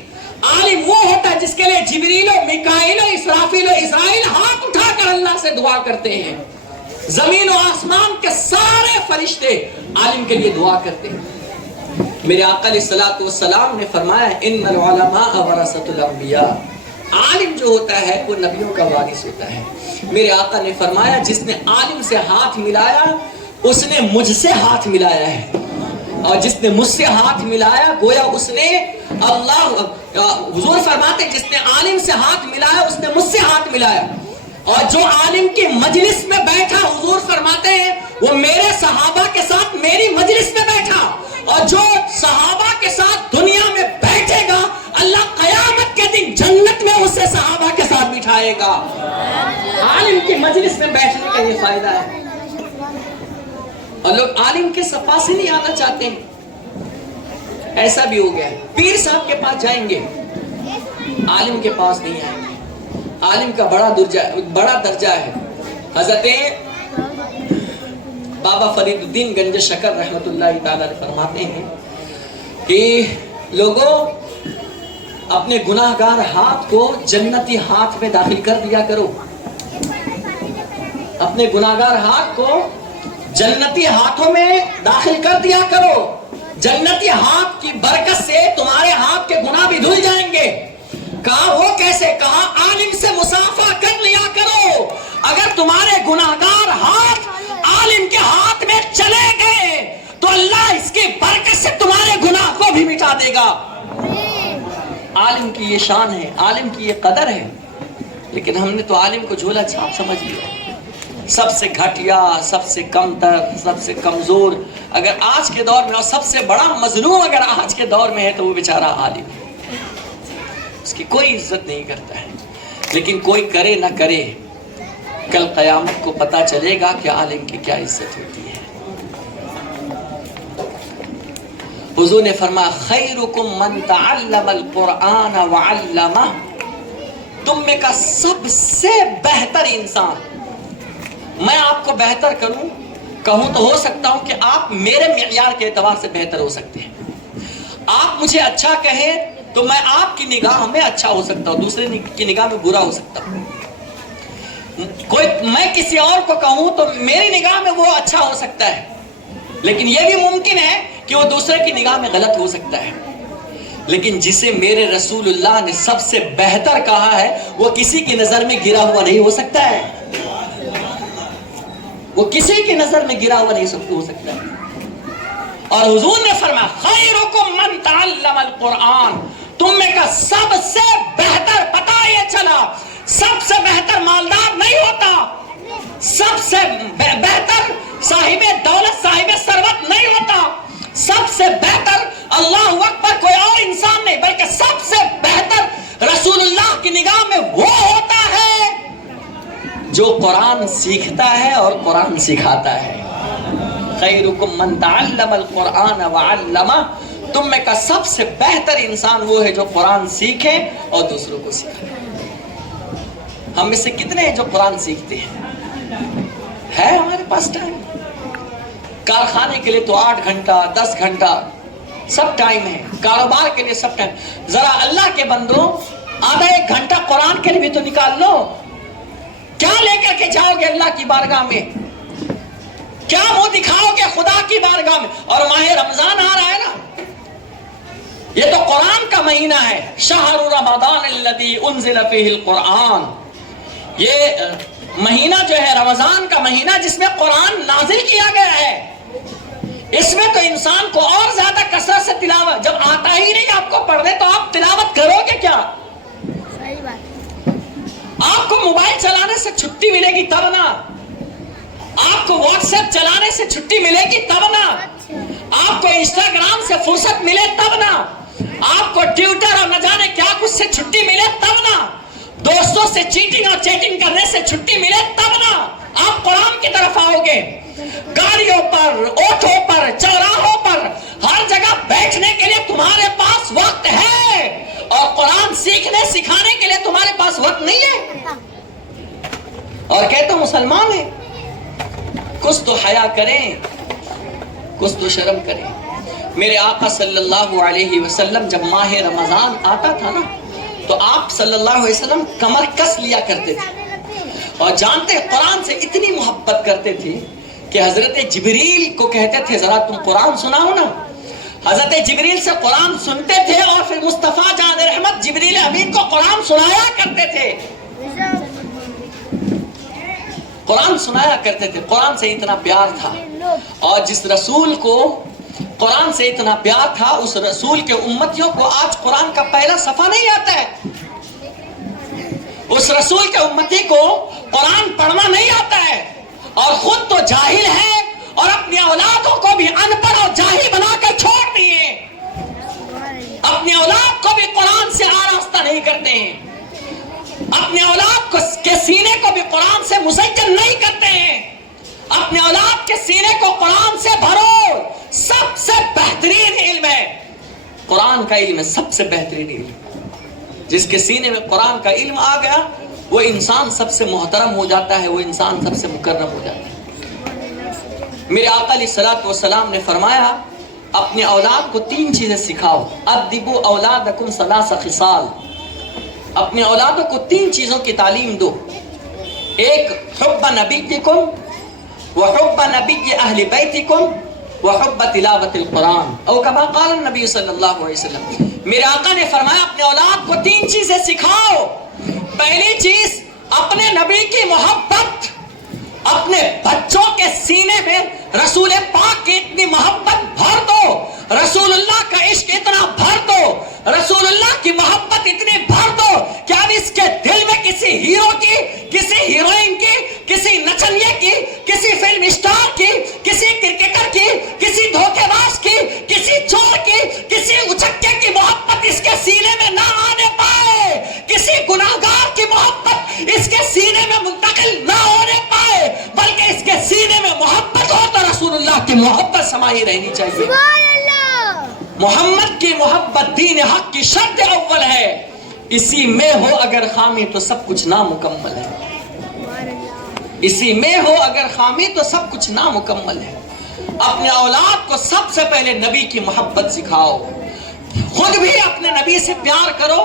عالم وہ ہوتا ہے جس کے لیے جبریل و میکائیل و اسرافیل و اسرائیل ہاتھ اٹھا کر اللہ سے دعا کرتے ہیں. زمین و آسمان کے سارے فرشتے عالم کے لیے دعا کرتے ہیں. میرے آقا علیہ السلام نے فرمایا ان العلماء ورثۃ الانبیاء، عالم جو ہوتا ہے وہ نبیوں کا وارث ہوتا ہے. میرے آقا نے فرمایا جس نے عالم سے ہاتھ ملایا اس نے مجھ سے ہاتھ ملایا ہے، اور جس نے مجھ سے ہاتھ ملایا گویا اس نے حضور فرماتے جس نے عالم سے ہاتھ ملایا اس نے مجھ سے ہاتھ ملایا. اور جو عالم کی مجلس میں بیٹھا حضور فرماتے ہیں وہ میرے صحابہ کے ساتھ میری مجلس میں بیٹھا، اور جو صحابہ کے ساتھ دنیا میں بیٹھے بڑھائے گا. عالم کی مجلس میں بیٹھنے کا یہ فائدہ ہے. اور لوگ عالم کے صفا سے نہیں آنا چاہتے ہیں. ایسا بھی ہو گیا. پیر صاحب کے پاس جائیں گے, عالم کے پاس نہیں آئیں گے. عالم کا بڑا درجہ ہے. حضرت بابا فرید الدین گنج شکر رحمت اللہ تعالی فرماتے ہیں کہ لوگوں اپنے گناہگار ہاتھ کو جنتی ہاتھ میں داخل کر دیا کرو. اپنے گناہگار ہاتھ کو جنتی ہاتھوں میں داخل کر دیا کرو. جنتی ہاتھ کی برکت سے تمہارے ہاتھ کے گناہ بھی دھل جائیں گے. کہا وہ کیسے؟ کہا عالم سے مصافحہ کر لیا کرو. اگر تمہارے گناہگار ہاتھ عالم کے ہاتھ میں چلے گئے تو اللہ اس کی برکت سے تمہارے گناہ کو بھی مٹا دے گا. عالم کی یہ شان ہے, عالم کی یہ قدر ہے. لیکن ہم نے تو عالم کو جھولا چھاپ سمجھ لیا. سب سے گھٹیا, سب سے کمتر, سب سے کمزور. اگر آج کے دور میں اور سب سے بڑا مظلوم اگر آج کے دور میں ہے تو وہ بیچارہ عالم ہے. اس کی کوئی عزت نہیں کرتا ہے. لیکن کوئی کرے نہ کرے, کل قیامت کو پتا چلے گا کہ عالم کی کیا عزت ہوتی ہے. حضور نے فرمایا خیرکم من تعلم القرآن وعلمہ. تم میں کا سب سے بہتر انسان, میں آپ کو بہتر کہوں تو ہو سکتا ہوں کہ آپ میرے معیار کے اعتبار سے بہتر ہو سکتے ہیں. آپ مجھے اچھا کہیں تو میں آپ کی نگاہ میں اچھا ہو سکتا ہوں, دوسرے کی نگاہ میں برا ہو سکتا ہوں. میں کسی اور کو کہوں تو میری نگاہ میں وہ اچھا ہو سکتا ہے, لیکن یہ بھی ممکن ہے کہ وہ دوسرے کی نگاہ میں غلط ہو سکتا ہے. لیکن جسے میرے رسول اللہ نے سب سے بہتر کہا ہے وہ کسی کی نظر میں گرا ہوا نہیں ہو سکتا ہے. وہ کسی کی نظر میں گرا ہوا نہیں ہو سکتا ہے. اور حضور نے فرمایا خیرکم من تعلم القرآن. تم میں کا سب سے بہتر, پتہ یہ چلا سب سے بہتر مالدار نہیں ہوتا, سب سے بہتر صاحب دولت صاحب ثروت نہیں ہوتا, سب سے بہتر اللہ اکبر کوئی اور انسان نہیں, بلکہ سب سے بہتر رسول اللہ کی نگاہ میں وہ ہوتا ہے جو قرآن سیکھتا ہے اور قرآن سکھاتا ہے. خیرکم من تعلم القرآن وعلمہ. تم میں کا سب سے بہتر انسان وہ ہے جو قرآن سیکھے اور دوسروں کو سکھائے. ہم میں سے کتنے ہیں جو قرآن سیکھتے ہیں؟ ہے ہمارے پاس ٹائم؟ کارخانے کے لیے تو 8 گھنٹہ 10 گھنٹہ سب ٹائم ہے, کاروبار کے لیے سب ٹائم. ذرا اللہ کے بندوں آدھا 1 گھنٹہ قرآن کے لیے بھی تو نکال لو. کیا لے کر کے جاؤ گے اللہ کی بارگاہ میں؟ کیا وہ دکھاؤ گے خدا کی بارگاہ میں؟ اور ماہ رمضان آ رہا ہے نا, یہ تو قرآن کا مہینہ ہے. شہر رمضان الذی انزل فیہ القرآن. یہ مہینہ جو ہے رمضان کا مہینہ جس میں قرآن نازل کیا گیا ہے. اس میں تو انسان کو اور زیادہ کثرت سے تلاوت, جب آتا ہی نہیں آپ کو پڑھنے تو آپ تلاوت کرو گے کیا؟ صحیح بات. آپ کو موبائل چلانے سے چھٹی ملے گی تب نا, آپ کو واٹس ایپ چلانے سے چھٹی ملے گی تب نا, آپ کو انسٹاگرام سے فرصت ملے تب نا, آپ کو ٹویٹر اور نہ جانے کیا کچھ سے چھٹی ملے تب نا, دوستوں سے چیٹنگ اور چیٹنگ کرنے سے چھٹی ملے تب نا آپ قرآن کی طرف آؤ گے. گاڑیوں پر, آٹو پر, چوراہوں پر, ہر جگہ بیٹھنے کے لیے تمہارے پاس وقت ہے, اور قرآن سیکھنے سکھانے کے لیے تمہارے پاس وقت نہیں ہے. اور کہتے مسلمان ہیں, کچھ تو حیا کریں, کچھ تو شرم کریں. میرے آقا صلی اللہ علیہ وسلم جب ماہ رمضان آتا تھا نا تو آپ صلی اللہ علیہ وسلم کمر کس لیا کرتے تھے, اور جانتے قرآن سے اتنی محبت کرتے تھے کہ حضرت جبریل کو کہتے تھے ذرا تم قرآن سناؤ نا. حضرت جبریل سے قرآن سنتے تھے اور پھر مصطفیٰ جان رحمت جبریل امین کو قرآن سنایا کرتے تھے. قرآن سنایا کرتے تھے. قرآن سے اتنا پیار تھا, اور جس رسول کو قرآن سے اتنا پیار تھا اس رسول کے امتیوں کو آج قرآن کا پہلا صفحہ نہیں آتا ہے. اس رسول کے امتی کو قرآن پڑھنا نہیں آتا ہے, اور خود تو جاہل ہے اور اپنی اولادوں کو بھی ان پڑھ اور جاہل بنا کر چھوڑ دیے. اپنی اولاد کو بھی قرآن سے آراستہ نہیں کرتے ہیں. اپنے اولاد کے سینے کو بھی قرآن سے مزین نہیں کرتے ہیں. اپنے اولاد کے سینے کو قرآن سے بھرو. سب سے بہترین علم ہے قرآن کا علم ہے. سب سے بہترین علم. جس کے سینے میں قرآن کا علم آ گیا وہ انسان سب سے محترم ہو جاتا ہے, وہ انسان سب سے مکرم ہو جاتا ہے. میرے آقا علیہ الصلوۃ والسلام نے فرمایا اپنے اولاد کو 3 چیزیں سکھاؤ. ادبوا اولادکم ثلاث خصال. اپنے اولادوں کو 3 چیزوں کی تعلیم دو. ایک حب نبیکم وحب نبی اہل بیتکم وحب تلاوت القرآن او کما قال النبی صلی اللہ علیہ وسلم. میرے آقا نے فرمایا اپنے اولاد کو 3 چیزیں سکھاؤ. پہلی چیز اپنے نبی کی محبت. اپنے بچوں کے سینے میں رسول پاک کی اتنی محبت بھر دو, رسول اللہ کا عشق اتنا بھر دو, رسول اللہ کی محبت اتنی بھر دو کہ اب اس کے دل میں کسی ہیرو کی, کسی ہیروئن کی, کسی نچنیے کی, کسی فلم اسٹار کی, کسی کرکٹر کی, کسی دھوکے باز کی, کسی چور کی, کسی اچکے کی محبت اس کے سینے میں نہ آنے پائے, کسی گناہگار کی محبت اس کے سینے میں منتقل نہ ہونے پائے, بلکہ اس کے سینے میں محبت ہو تو رسول اللہ کی محبت سمائی رہنی چاہیے. محمد کی محبت دین حق کی شرط اول ہے. اسی میں ہو اگر خامی تو سب کچھ نامکمل ہے. اسی میں ہو اگر خامی تو سب کچھ نامکمل ہے. اپنے اولاد کو سب سے پہلے نبی کی محبت سکھاؤ. خود بھی اپنے نبی سے پیار کرو,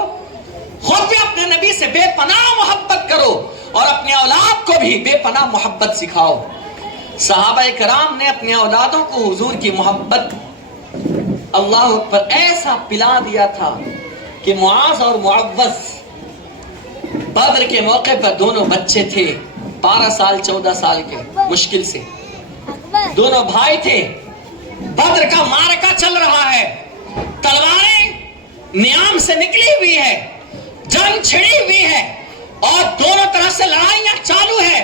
خود بھی اپنے نبی سے بے پناہ محبت کرو, اور اپنے اولاد کو بھی بے پناہ محبت سکھاؤ. صحابہ کرام نے اپنے اولادوں کو حضور کی محبت اللہ اکبر ایسا پلا دیا تھا کہ معاذ اور معوذ بدر کے موقع پر دونوں بچے تھے, 12 سال 14 سال کے مشکل سے. دونوں بھائی تھے. بدر کا معرکہ چل رہا ہے, تلواریں نیام سے نکلی ہوئی ہے, جنگ چھڑی ہوئی ہے, اور دونوں طرف سے لڑائیاں چالو ہے.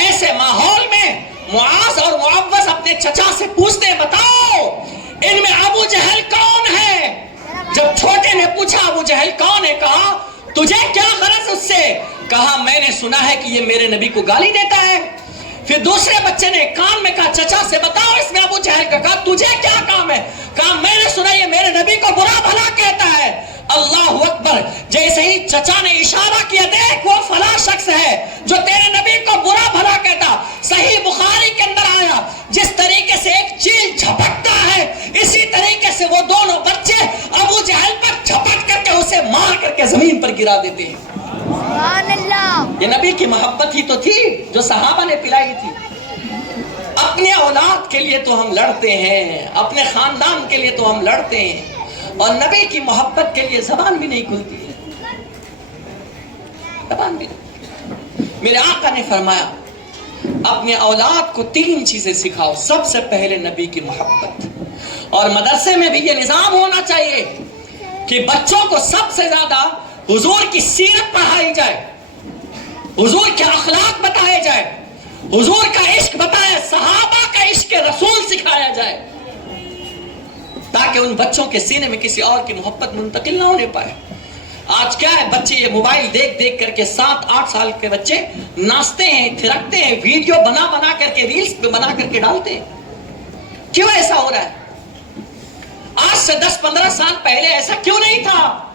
ایسے ماحول میں معاذ اور معوذ اپنے چچا سے پوچھتے ہیں بتاؤ ان میں ابو جہل کون ہے. جب چھوٹے نے پوچھا ابو جہل کون ہے, کہا تجھے کیا غرض اس سے, کہا میں نے سنا ہے کہ یہ میرے نبی کو گالی دیتا ہے. پھر دوسرے بچے نے کان میں کہا چچا سے بتاؤ اس میں ابو جہل کا, کہا تجھے کیا کام ہے, کہا میں نے سنا یہ میرے نبی کو برا بھلا کہتا ہے. اللہ اکبر. جیسے ہی چچا نے اشارہ کیا دیکھ وہ فلاں شخص ہے جو تیرے نبی کو برا بھلا کہتا. صحیح بخاری کے اندر آیا جس طریقے سے ایک چیل جھپکتا ہے اسی طریقے سے وہ دونوں بچے ابو جہل پر جھپک کر کے اسے مار کر کے زمین پر گرا دیتے ہیں. سبحان اللہ. یہ نبی کی محبت ہی تو تھی جو صحابہ نے پلائی تھی. اپنے اولاد کے لیے تو ہم لڑتے ہیں, اپنے خاندان کے لیے تو ہم لڑتے ہیں, اور نبی کی محبت کے لیے زبان بھی نہیں کھلتی ہے, زبان بھی نہیں. میرے آقا نے فرمایا اپنے اولاد کو 3 چیزیں سکھاؤ. سب سے پہلے نبی کی محبت. اور مدرسے میں بھی یہ نظام ہونا چاہیے کہ بچوں کو سب سے زیادہ حضور کی سیرت پڑھائی جائے, حضور کے اخلاق بتائے جائے, حضور کا عشق بتائے, صحابہ کا عشق رسول سکھایا جائے, تاکہ ان بچوں کے سینے میں کسی اور کی محبت منتقل نہ ہونے پائے. آج کیا ہے, بچے یہ موبائل دیکھ دیکھ کر کے 7-8 سال کے بچے ناچتے ہیں, تھرکتے ہیں, ویڈیو بنا بنا کر کے ریلز پہ بنا کر کے ڈالتے ہیں. کیوں ایسا ہو رہا ہے؟ آج سے 10-15 سال پہلے ایسا کیوں نہیں تھا؟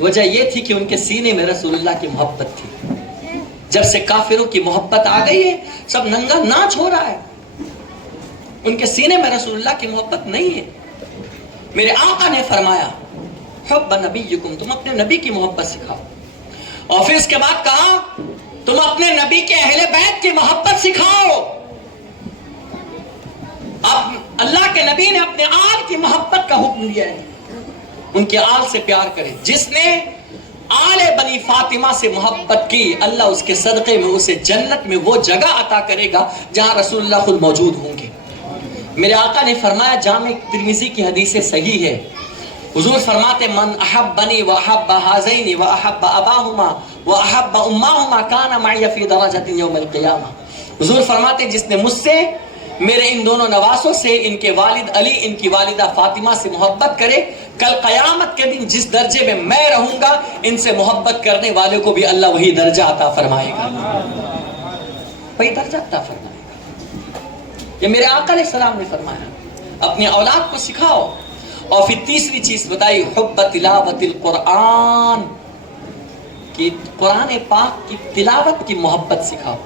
وجہ یہ تھی کہ ان کے سینے میں رسول اللہ کی محبت تھی. جب سے کافروں کی محبت آ گئی ہے سب ننگا ناچ ہو رہا ہے, ان کے سینے میں رسول اللہ کی محبت نہیں ہے. میرے آقا نے فرمایا حب نبیکم, تم اپنے نبی کی محبت سکھاؤ. اور پھر اس کے بعد کہا تم اپنے نبی کے اہل بیت کی محبت سکھاؤ. اب اللہ کے نبی نے اپنے آل کی محبت کا حکم دیا ہے, ان کے آل سے پیار کرے. جس نے آل بنی فاطمہ سے محبت کی اللہ اس کے صدقے میں اسے جنت میں وہ جگہ عطا کرے گا جہاں رسول اللہ خود موجود ہوں گے. میرے آقا نے فرمایا, جامع ترمذی کی حدیث صحیح ہے, حضور فرماتے من احبنی واحب ہذین واحب اباہما واحب امہما کان معی فی درجۃ یوم القیامہ. حضور فرماتے جس نے مجھ سے میرے ان دونوں نواسوں سے، ان کے والد علی، ان کی والدہ فاطمہ سے محبت کرے. کل قیامت کے دن جس درجے میں رہوں گا، ان سے محبت کرنے والے کو بھی اللہ وہی درجہ عطا فرمائے گا، وہی درجہ عطا فرمائے گا. یہ میرے آقا علیہ السلام نے فرمایا. اپنی اولاد کو سکھاؤ. اور پھر تیسری چیز بتائی، حب تلاوت القرآن، کہ قرآن پاک کی تلاوت کی محبت سکھاؤ.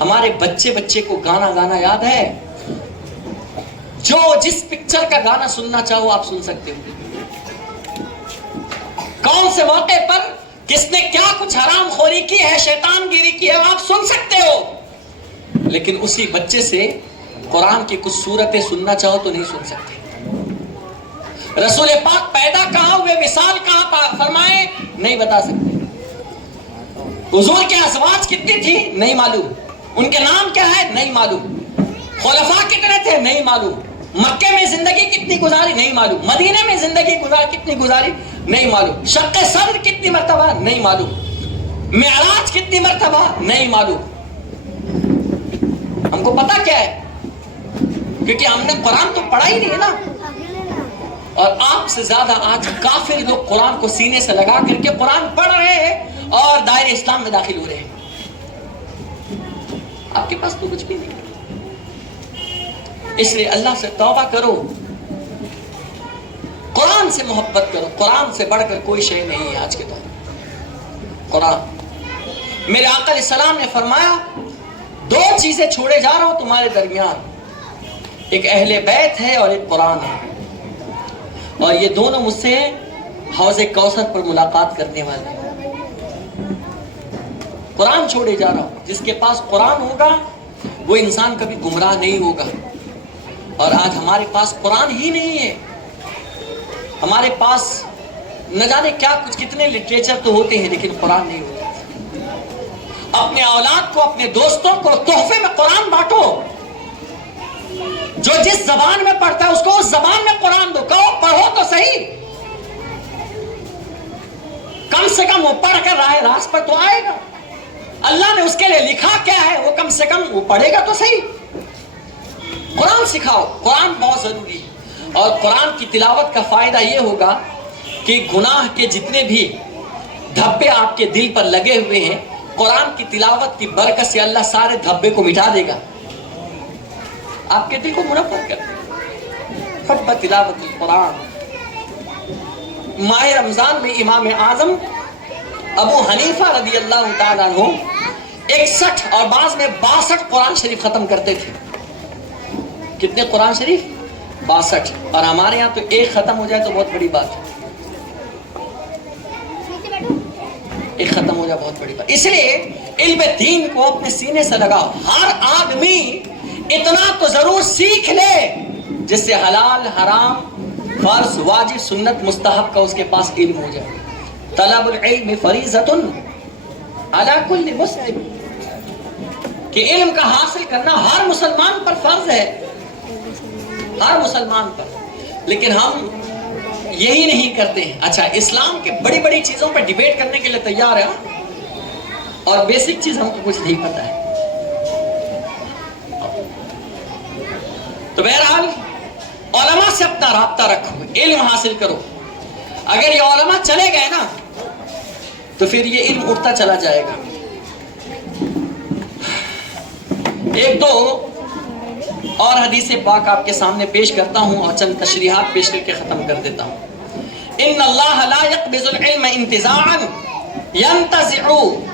ہمارے بچے کو گانا یاد ہے؟ جو جس پکچر کا گانا سننا چاہو آپ سن سکتے ہو. کون سے موقع پر کس نے کیا کچھ حرام خوری کی ہے، شیطان گیری کی ہے، آپ سن سکتے ہو. لیکن اسی بچے سے قرآن کی کچھ صورتیں سننا چاہو تو نہیں سن سکتے. رسول پاک پیدا کہاں ہوئے، مثال کہاں فرمائے، نہیں بتا سکتے. حضور کے ازواج کتنی تھی، نہیں معلوم. ان کے نام کیا ہے، نہیں معلوم. خلفاء کتنے تھے، نہیں معلوم. مکے میں زندگی کتنی گزاری، نہیں معلوم. مدینے میں زندگی کتنی گزاری، نہیں معلوم. شق صدر کتنی مرتبہ، نہیں معلوم. معراج کتنی مرتبہ، نہیں معلوم. ہم کو پتا کیا ہے؟ کیونکہ ہم نے قرآن تو پڑھا ہی نہیں ہے نا. اور آپ سے زیادہ آج کافر لوگ قرآن کو سینے سے لگا کر کے قرآن پڑھ رہے ہیں اور دائرے اسلام میں داخل ہو رہے ہیں. آپ کے پاس تو کچھ بھی نہیں. اس لیے اللہ سے توبہ کرو، قرآن سے محبت کرو. قرآن سے بڑھ کر کوئی شے نہیں ہے آج کے دور میں. قرآن. میرے آقا علیہ السلام نے فرمایا، دو چیزیں چھوڑے جا رہا ہوں تمہارے درمیان، ایک اہل بیت ہے اور ایک قرآن ہے. اور یہ دونوں مجھ سے حوض کوثر پر ملاقات کرنے والے ہیں. قرآن چھوڑے جا رہا ہوں. جس کے پاس قرآن ہوگا وہ انسان کبھی گمراہ نہیں ہوگا. اور آج ہمارے پاس قرآن ہی نہیں ہے. ہمارے پاس نہ جانے کیا کچھ کتنے لٹریچر تو ہوتے ہیں لیکن قرآن نہیں ہوتا. اپنے اولاد کو، اپنے دوستوں کو تحفے میں قرآن بانٹو. جو جس زبان میں پڑھتا ہے اس کو اس زبان میں قرآن دو. کہو پڑھو تو صحیح، کم سے کم وہ پڑھ کر راہ راست پر تو آئے گا. اللہ نے اس کے لیے لکھا کیا ہے، وہ کم سے کم وہ پڑھے گا تو صحیح. قرآن سکھاؤ. قرآن بہت ضروری ہے. اور قرآن کی تلاوت کا فائدہ یہ ہوگا کہ گناہ کے جتنے بھی دھبے آپ کے دل پر لگے ہوئے ہیں، قرآن کی تلاوت کی برکت سے اللہ سارے دھبے کو مٹا دے گا، آپ کے دل کو منور کر دے گا. حب تلاوت القرآن. ماہ رمضان میں امام اعظم ابو حنیفہ رضی اللہ تعالیٰ عنہ 61 اور بعض میں 62 قرآن شریف ختم کرتے تھے. کتنے قرآن شریف؟ 62. اور ہمارے یہاں تو ایک ختم ہو جائے تو بہت بڑی بات ہے. ایک ختم ہو جائے بہت بڑی بات. اس لیے علم دین کو اپنے سینے سے لگاؤ. ہر آدمی اتنا تو ضرور سیکھ لے جس سے حلال حرام فرض واجب سنت مستحب کا اس کے پاس علم ہو جائے. طلب العلم فریضۃ علی کل مسلم، کہ علم کا حاصل کرنا ہر مسلمان پر فرض ہے، ہر مسلمان پر. لیکن ہم یہی نہیں کرتے ہیں. اچھا، اسلام کے بڑی بڑی چیزوں پر ڈیبیٹ کرنے کے لیے تیار ہے اور بیسک چیز ہم کو کچھ نہیں پتا ہے. تو بہرحال علماء سے اپنا رابطہ رکھو، علم حاصل کرو. اگر یہ علماء چلے گئے نا تو پھر یہ علم اٹھتا چلا جائے گا. ایک دو اور حدیث پاک آپ کے سامنے پیش کرتا ہوں اور چند تشریحات پیش کر کے ختم کر دیتا ہوں. ان اللہ لا يقبض العلم انتزاعا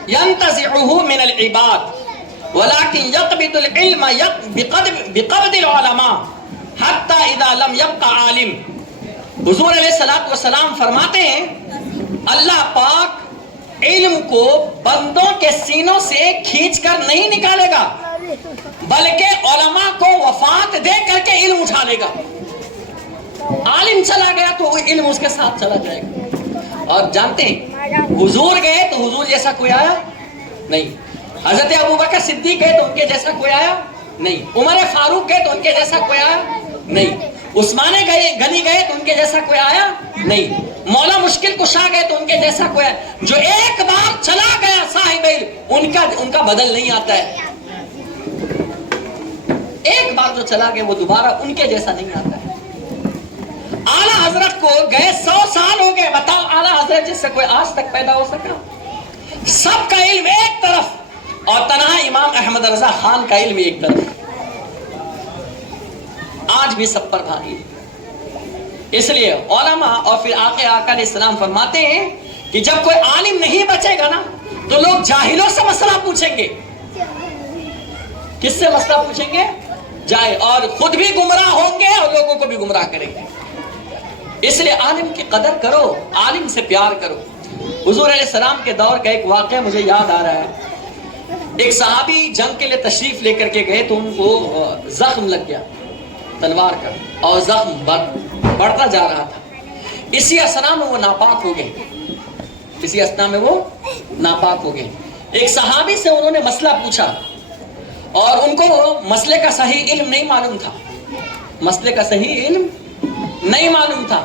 ينتزعه من العباد ولكن يقبض العلم بقبض العلماء حتى اذا لم يبق عالم. حضور علیہ الصلوۃ والسلام فرماتے ہیں اللہ پاک علم کو بندوں کے سینوں سے کھینچ کر نہیں نکالے گا بلکہ علماء کو وفات دے کر کے علم اٹھا لے گا. عالم چلا گیا تو وہ علم اس کے ساتھ چلا جائے گا. اور جانتے ہیں حضور گئے تو حضور جیسا کوئی آیا نہیں. حضرت ابوبکر صدیق گئے تو ان کے جیسا کوئی آیا نہیں. عمر فاروق گئے تو ان کے جیسا کوئی آیا نہیں. عثمان غنی گئے تو ان کے جیسا کوئی آیا نہیں. مولا مشکل کشا گئے تو ان کے جیسا کوئی آیا. جو ایک بار چلا گیا صاحب علم ان کا بدل نہیں آتا ہے. ایک بار جو چلا گیا وہ دوبارہ ان کے جیسا نہیں آتا ہے. اعلیٰ حضرت کو گئے 100 سال ہو گئے. بتاؤ اعلیٰ حضرت جس سے کوئی آج تک پیدا ہو سکا؟ سب کا علم ایک طرف اور تنہا امام احمد رضا خان کا علم ایک طرف. آج بھی سب پر بھاری. اس لیے علماء اور پھر آقا علیہ السلام فرماتے ہیں کہ جب کوئی عالم نہیں بچے گا نا تو لوگ جاہلوں سے مسئلہ پوچھیں گے. کس سے مسئلہ پوچھیں گے؟ جاہل. اور خود بھی گمراہ ہوں گے اور لوگوں کو بھی گمراہ کریں گے. اس لیے عالم کی قدر کرو, عالم سے پیار کرو. حضور علیہ السلام کے دور کا ایک واقعہ مجھے یاد آ رہا ہے. ایک صحابی جنگ کے لیے تشریف لے کر کے گئے تو ان کو زخم لگ گیا تلوار کا, اور زخم بڑھتا جا رہا تھا. اسی اثنا میں وہ ناپاک ہو گئے. اسی اثنا میں وہ ناپاک ہو گئے. ایک صحابی سے انہوں نے مسئلہ پوچھا اور ان کو مسئلے کا صحیح علم نہیں معلوم تھا. مسئلے کا صحیح علم نہیں معلوم تھا.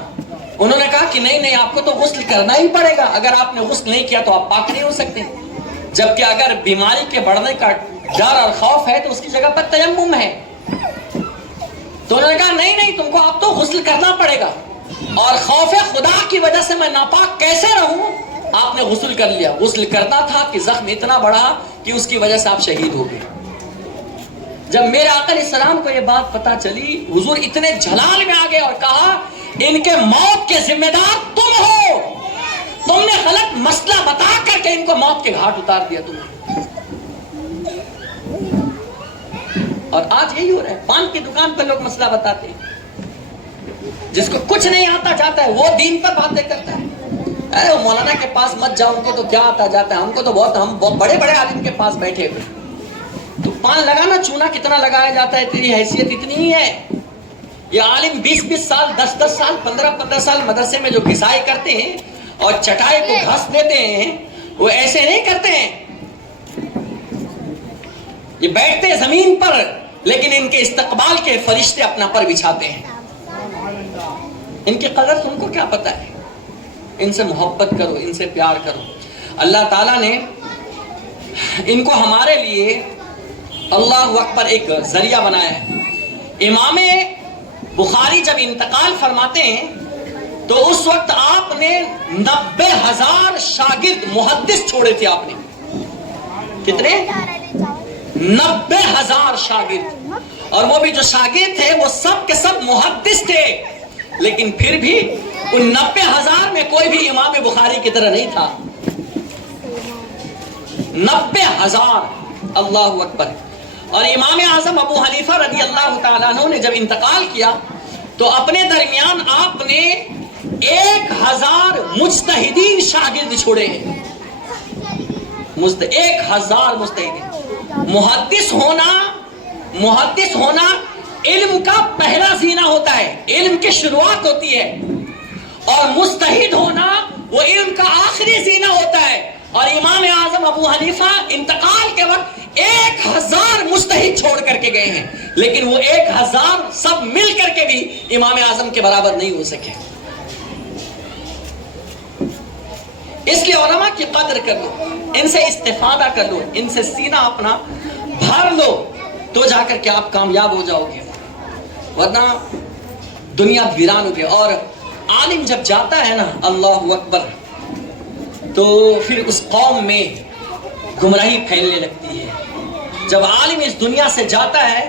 انہوں نے کہا کہ نہیں آپ کو تو غسل کرنا ہی پڑے گا. اگر آپ نے غسل نہیں کیا تو آپ پاک نہیں ہو سکتے. جبکہ اگر بیماری کے بڑھنے کا ڈر اور خوف ہے تو اس کی جگہ پر تیمم ہے. تو انہوں نے کہا نہیں تم کو آپ تو غسل کرنا پڑے گا, اور خوف خدا کی وجہ سے میں ناپاک کیسے رہوں. آپ نے غسل کر لیا. غسل کرنا تھا کہ زخم اتنا بڑھا کہ اس کی وجہ سے آپ شہید ہو گئے. جب میرے آقا علیہ السلام کو یہ بات پتا چلی, حضور اتنے جلال میں آ گئے اور کہا ان کے موت کے ذمہ دار تم ہو. تم نے غلط مسئلہ بتا کر کے ان کو موت کے گھاٹ اتار دیا تم نے. اور آج یہی ہو رہا ہے. پان کی دکان پر لوگ مسئلہ بتاتے ہیں. جس کو کچھ نہیں آتا جاتا ہے وہ دین پر باتیں کرتا ہے. ارے وہ مولانا کے پاس مت جاؤ, ان کو تو کیا آتا جاتا ہے. ہم کو تو ہم بہت بڑے بڑے عالم کے پاس بیٹھے ہوئے. تو پان لگانا, چونا کتنا لگایا جاتا ہے, تیری حیثیت اتنی ہی ہے. یہ عالم 20 سال 10 سال 15 سال مدرسے میں جو گھسائی کرتے ہیں اور چٹائی کو گھس دیتے ہیں, وہ ایسے نہیں کرتے ہیں. یہ بیٹھتے زمین پر, لیکن ان کے استقبال کے فرشتے اپنا پر بچھاتے ہیں. ان کی قدر تم کو کیا پتا ہے. ان سے محبت کرو, ان سے پیار کرو. اللہ تعالیٰ نے ان کو ہمارے لیے اللہ اکبر ایک ذریعہ بنایا ہے. امام بخاری جب انتقال فرماتے ہیں تو اس وقت آپ نے 90,000 شاگرد محدث چھوڑے تھے. آپ نے کتنے؟ 90,000 شاگرد. اور وہ بھی جو شاگرد تھے وہ سب کے سب محدث تھے. لیکن پھر بھی ان 90,000 میں کوئی بھی امام بخاری کی طرح نہیں تھا. 90,000. اللہ اکبر. اور امام اعظم ابو حنیفہ رضی اللہ تعالیٰ عنہ نے جب انتقال کیا تو اپنے درمیان آپ نے 1,000 مجتہدین شاگرد چھوڑے ہیں. 1,000 مجتہدین. محدث ہونا علم کا پہلا زینہ ہوتا ہے, علم کی شروعات ہوتی ہے. اور مجتہد ہونا وہ علم کا آخری زینہ ہوتا ہے. اور امام اعظم ابو حنیفہ انتقال کے وقت 1,000 مجتہد چھوڑ کر کے گئے ہیں, لیکن وہ 1,000 سب مل کر کے بھی امام اعظم کے برابر نہیں ہو سکے. اس لیے علماء کی قدر کر لو, ان سے استفادہ کر لو, ان سے سینہ اپنا بھر لو, تو جا کر کے آپ کامیاب ہو جاؤ گے. ورنہ دنیا ویران ہو گئی. اور عالم جب جاتا ہے نا, اللہ اکبر, تو پھر اس قوم میں گمراہی پھیلنے لگتی ہے. جب عالم اس دنیا سے جاتا ہے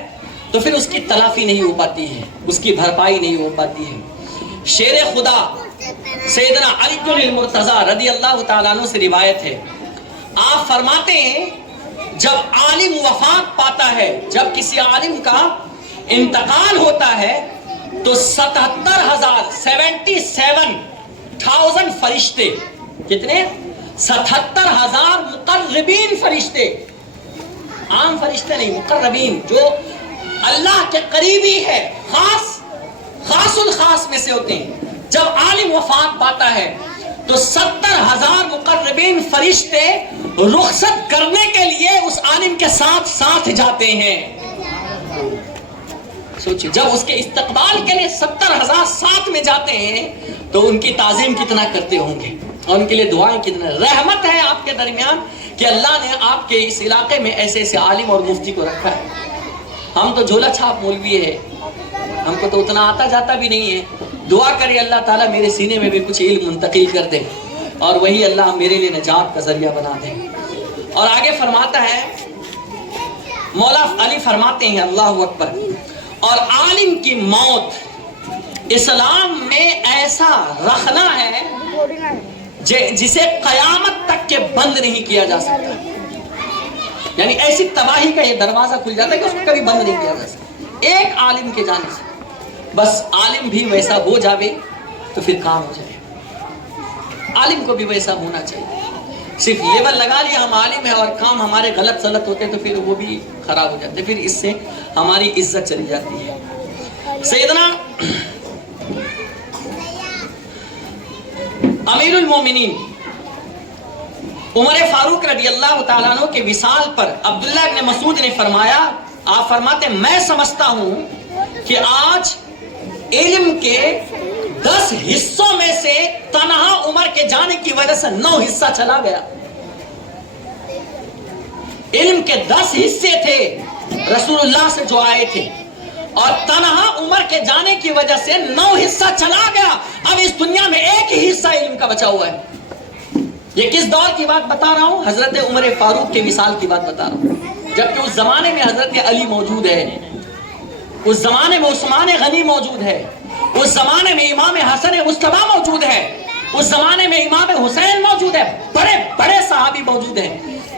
تو پھر اس کی تلافی نہیں ہو پاتی ہے, اس کی بھرپائی نہیں ہو پاتی ہے. شیر خدا سیدنا علی المرتضی رضی اللہ تعالیٰ عنہ سے روایت ہے. آپ فرماتے ہیں جب عالم وفات پاتا ہے, جب کسی عالم کا انتقال ہوتا ہے تو 77,000 فرشتے, کتنے؟ 77,000 مقربین فرشتے, عام فرشتے نہیں, مقربین, جو اللہ کے قریبی ہے, خاص الخاص میں سے ہوتے ہیں. جب عالم وفات پاتا ہے تو 70,000 مقربین فرشتے رخصت کرنے کے لیے اس عالم کے ساتھ جاتے ہیں. سوچیے, جب اس کے استقبال کے لیے 70,000 ساتھ میں جاتے ہیں تو ان کی تعظیم کتنا کرتے ہوں گے, اور ان کے لیے دعائیں کتنا. رحمت ہے آپ کے درمیان کہ اللہ نے آپ کے اس علاقے میں ایسے عالم اور مفتی کو رکھا ہے. ہم تو جھولا چھاپ مولوی ہے، ہم کو تو اتنا آتا جاتا بھی نہیں ہے۔ دعا کرے اللہ تعالیٰ میرے سینے میں بھی کچھ علم منتقل کر دے اور وہی اللہ میرے لیے نجات کا ذریعہ بنا دے۔ اور آگے فرماتا ہے مولا علی فرماتے ہیں اللہ اکبر، اور عالم کی موت اسلام میں ایسا رخنا ہے جسے قیامت تک کے بند نہیں کیا جا سکتا، یعنی ایسی تباہی کا یہ دروازہ کھل جاتا ہے کہ اس کو کبھی بند نہیں کیا جا سکتا ایک عالم کے جانے سے۔ بس عالم بھی ویسا ہو جاوے تو پھر کام ہو جائے، عالم کو بھی ویسا ہونا چاہیے۔ صرف لیبل لگا لیا ہم عالم ہیں اور کام ہمارے غلط سلط ہوتے تو پھر وہ بھی خراب ہو جاتے، پھر اس سے ہماری عزت چلی جاتی ہے۔ سیدنا امیر المومنین عمر فاروق رضی اللہ تعالیٰ عنہ کے وصال پر عبداللہ ابن مسعود نے فرمایا، آپ فرماتے ہیں میں سمجھتا ہوں کہ آج علم کے 10 حصوں میں سے تنہا عمر کے جانے کی وجہ سے 9 حصہ چلا گیا۔ علم کے 10 حصے تھے رسول اللہ سے جو آئے تھے اور تنہا عمر کے جانے کی وجہ سے 9 حصہ چلا گیا۔ اب اس دنیا میں ایک ہی حصہ علم کا بچا ہوا ہے۔ یہ کس دور کی بات بتا رہا ہوں؟ حضرت عمر فاروق کے وصال کی بات بتا رہا ہوں، جبکہ اس زمانے میں حضرت علی موجود ہے، اس زمانے میں عثمان غنی موجود ہے، اس زمانے میں امام حسن مصطفیٰ موجود ہے، اس زمانے میں امام حسین موجود ہے، بڑے بڑے صحابی موجود ہیں،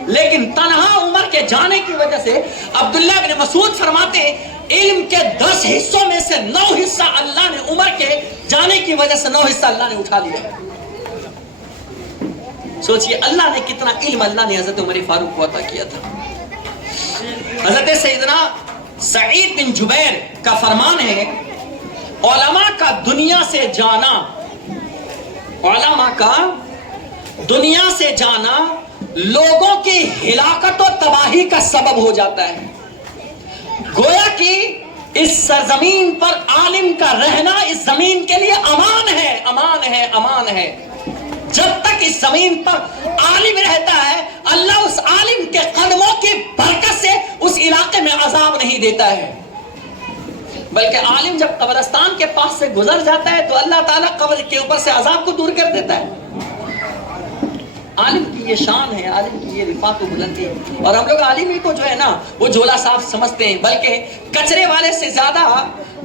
لیکن تنہا عمر کے جانے کی وجہ سے عبداللہ بن مسعود فرماتے ہیں علم کے 10 حصوں میں سے 9 حصہ اللہ نے عمر کے جانے کی وجہ سے 9 حصہ اللہ نے اٹھا لیا۔ سوچئے اللہ نے کتنا علم اللہ نے حضرت عمر فاروق کو عطا کیا تھا۔ حضرت سیدنا سعید بن جبیر کا فرمان ہے علماء کا دنیا سے جانا، علماء کا دنیا سے جانا لوگوں کی ہلاکت و تباہی کا سبب ہو جاتا ہے۔ گویا کہ اس سرزمین پر عالم کا رہنا اس زمین کے لیے امان ہے، امان ہے، امان ہے۔ جب تک اس زمین پر عالم رہتا ہے اللہ اس عالم کے قدموں کی برکت سے اس علاقے میں عذاب نہیں دیتا ہے، بلکہ عالم جب قبرستان کے پاس سے گزر جاتا ہے تو اللہ تعالیٰ قبر کے اوپر سے عذاب کو دور کر دیتا ہے۔ عالم کی یہ شان ہے، عالم کی یہ رفعت و بلندی ہے، اور ہم لوگ عالم ہی کو جو ہے نا وہ جھولا صاف سمجھتے ہیں، بلکہ کچرے والے سے زیادہ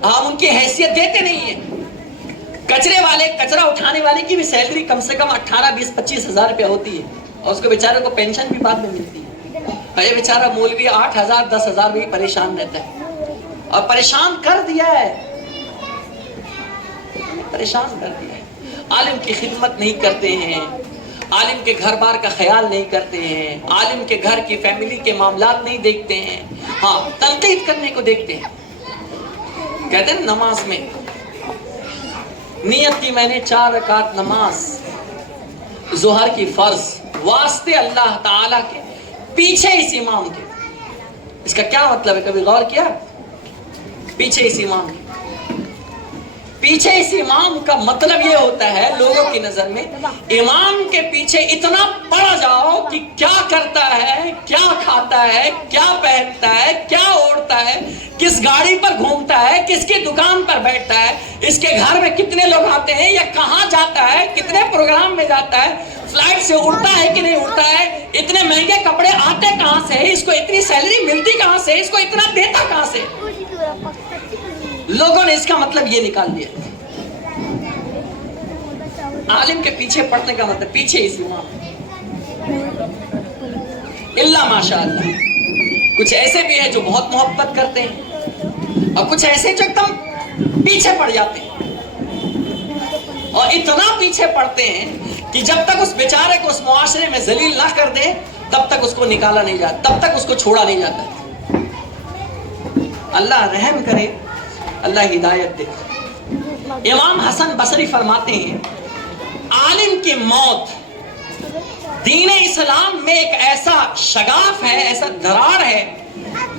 ہم ان کی حیثیت دیتے نہیں ہیں۔ کچرے والے، کچرا اٹھانے والے کی بھی سیلری کم سے کم 18، 20، 25 ہزار روپیہ ہوتی ہے اور اس کو بیچارے کو پینشن بھی بعد میں ملتی ہے، اور یہ بیچارہ مولوی 8,000، 10,000 بھی پریشان رہتا ہے، اور پریشان کر دیا ہے، پریشان کر دیا ہے۔ عالم کی خدمت نہیں کرتے ہیں، عالم کے گھر بار کا خیال نہیں کرتے ہیں، عالم کے گھر کی فیملی کے معاملات نہیں دیکھتے ہیں، ہاں تنقید کرنے کو دیکھتے ہیں۔ کہتے ہیں نماز میں نیت کی میں نے 4 رکعت نماز ظہر کی فرض واسطے اللہ تعالیٰ کے پیچھے اس امام کے۔ اس کا کیا مطلب ہے؟ کبھی غور کیا؟ پیچھے اس امام کے، پیچھے اس امام کا مطلب یہ ہوتا ہے لوگوں کی نظر میں امام کے پیچھے اتنا پڑ جاؤ کہ کیا کرتا ہے، کیا کھاتا ہے، کیا پہنتا ہے، کیا اوڑھتا ہے، کس گاڑی پر گھومتا ہے، کس کی دکان پر بیٹھتا ہے، اس کے گھر میں کتنے لوگ آتے ہیں یا کہاں جاتا ہے، کتنے پروگرام میں جاتا ہے، فلائٹ سے اڑتا ہے کہ نہیں اڑتا ہے، اتنے مہنگے کپڑے آتے کہاں سے، اس کو اتنی سیلری ملتی کہاں سے، اس کو اتنا دیتا کہاں سے۔ لوگوں نے اس کا مطلب یہ نکال دیا۔ عالم کے پیچھے پڑنے کا مطلب پیچھے اس امام، اللہ ماشاء اللہ کچھ ایسے بھی ہیں جو بہت محبت کرتے ہیں اور کچھ ایسے جو ایک دم پیچھے پڑ جاتے ہیں، اور اتنا پیچھے پڑتے ہیں کہ جب تک اس بیچارے کو اس معاشرے میں ذلیل نہ کر دے تب تک اس کو نکالا نہیں جاتا، تب تک اس کو چھوڑا نہیں جاتا۔ اللہ رحم کرے، اللہ ہدایت دے۔ امام حسن بصری فرماتے ہیں عالم کی موت دین اسلام میں ایک ایسا شگاف ہے، ایسا دراڑ ہے،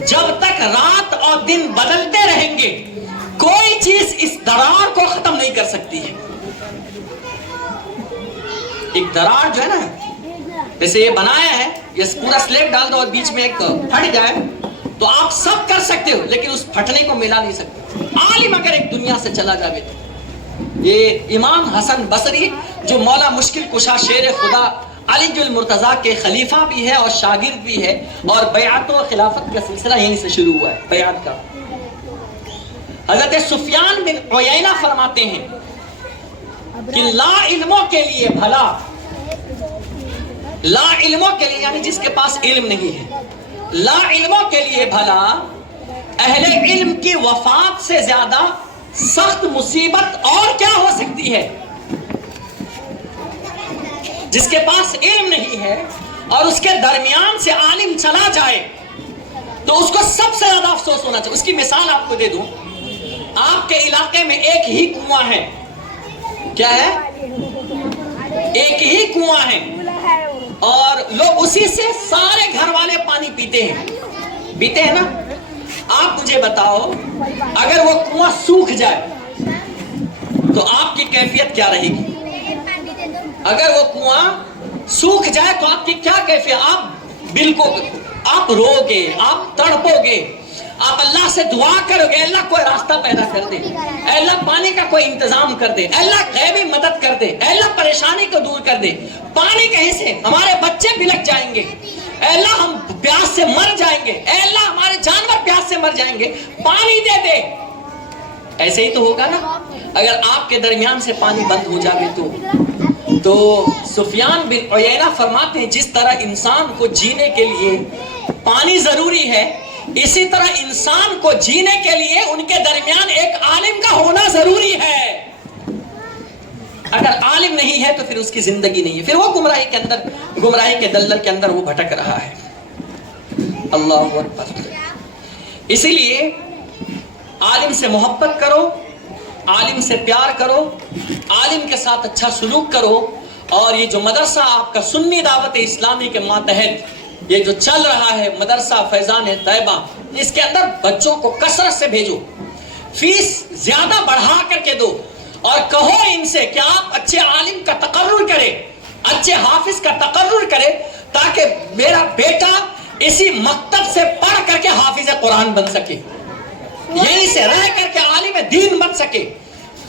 جب تک رات اور دن بدلتے رہیں گے کوئی چیز اس دراڑ کو ختم نہیں کر سکتی ہے۔ ایک دراڑ جو ہے نا، جیسے یہ بنایا ہے، یہ پورا سلیب ڈال دو اور بیچ میں ایک پھٹ جائے تو آپ سب کر سکتے ہو لیکن اس پھٹنے کو ملا نہیں سکتے. عالم اگر ایک دنیا سے چلا جائے تو یہ امام حسن بصری جو مولا مشکل کشا شیر خدا علی المرتضیٰ کے خلیفہ بھی ہے اور شاگرد بھی ہے, اور بیعت و خلافت کا سلسلہ یہیں سے شروع ہوا ہے بیعت کا. حضرت سفیان بن عیینہ فرماتے ہیں کہ لا علموں کے لیے بھلا, لا علموں کے لیے یعنی جس کے پاس علم نہیں ہے, لا علموں کے لیے بھلا اہل علم کی وفات سے زیادہ سخت مصیبت اور کیا ہو سکتی ہے. جس کے پاس علم نہیں ہے اور اس کے درمیان سے عالم چلا جائے تو اس کو سب سے زیادہ افسوس ہونا چاہیے. اس کی مثال آپ کو دے دوں, آپ کے علاقے میں ایک ہی کنواں ہے, کیا ہے, ایک ہی کنواں ہے, اور لوگ اسی سے سارے گھر والے پانی پیتے ہیں نا. آپ مجھے بتاؤ اگر وہ کنواں سوکھ جائے تو آپ کی کیفیت کیا رہے گی؟ اگر وہ کنواں سوکھ جائے تو آپ کی کیا کیفیت؟ آپ بالکل آپ رو گے, آپ تڑپو گے, آپ اللہ سے دعا کرو گے اللہ کوئی راستہ پیدا کر دے, اے اللہ پانی کا کوئی انتظام کر دے, اے اللہ غیبی مدد کر دے, اے اللہ پریشانی کو دور کر دے, پانی کہیں سے ہمارے بچے بلک جائیں گے, اے اللہ ہم پیاس سے مر جائیں گے, اے اللہ ہمارے جانور پیاس سے مر جائیں گے, پانی دے دے. ایسے ہی تو ہوگا نا اگر آپ کے درمیان سے پانی بند ہو جائے تو سفیان بن عیینہ فرماتے ہیں جس طرح انسان کو جینے کے لیے پانی ضروری ہے اسی طرح انسان کو جینے کے لیے ان کے درمیان ایک عالم کا ہونا ضروری ہے. اگر عالم نہیں ہے تو پھر اس کی زندگی نہیں ہے, پھر وہ گمراہی کے دلدل کے اندر وہ بھٹک رہا ہے. اللہ اکبر. اسی لیے عالم سے محبت کرو, عالم سے پیار کرو, عالم کے ساتھ اچھا سلوک کرو, اور یہ جو مدرسہ آپ کا سنی دعوت اسلامی کے ماتحت یہ جو چل رہا ہے مدرسہ فیضان طیبہ, اس کے اندر بچوں کو کثرت سے بھیجو, فیس زیادہ بڑھا کر کے دو, اور کہو ان سے کہ آپ اچھے عالم کا تقرر کرے, اچھے حافظ کا تقرر کرے, تاکہ میرا بیٹا اسی مکتب سے پڑھ کر کے حافظ قرآن بن سکے, یہیں سے رہ کر کے عالم دین بن سکے.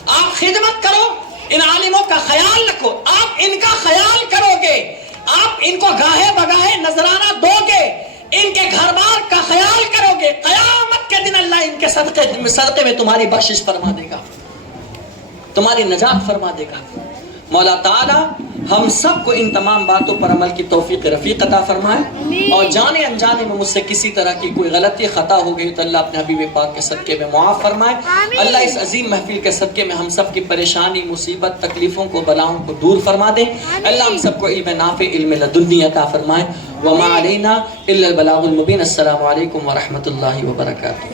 آپ خدمت کرو, ان عالموں کا خیال رکھو, آپ ان کا خیال کرو گے, آپ ان کو گاہے بگاہے نذرانہ دو گے, ان کے گھر بار کا خیال کرو گے, قیامت کے دن اللہ ان کے صدقے میں تمہاری بخشش فرما دے گا, تمہاری نجات فرما دے گا. مولا تعالی ہم سب کو ان تمام باتوں پر عمل کی توفیق رفیق عطا فرمائے, اور جانے انجانے میں مجھ سے کسی طرح کی کوئی غلطی خطا ہو گئی تو اللہ اپنے حبیب پاک کے صدقے میں معاف فرمائے. اللہ اس عظیم محفل کے صدقے میں ہم سب کی پریشانی, مصیبت, تکلیفوں کو, بلاؤں کو دور فرما دے. اللہ ہم سب کو علم نافع, علم لدنی عطا فرمائے. وما علینا الا البلاغ المبین. السلام علیکم ورحمۃ اللہ وبرکاتہ.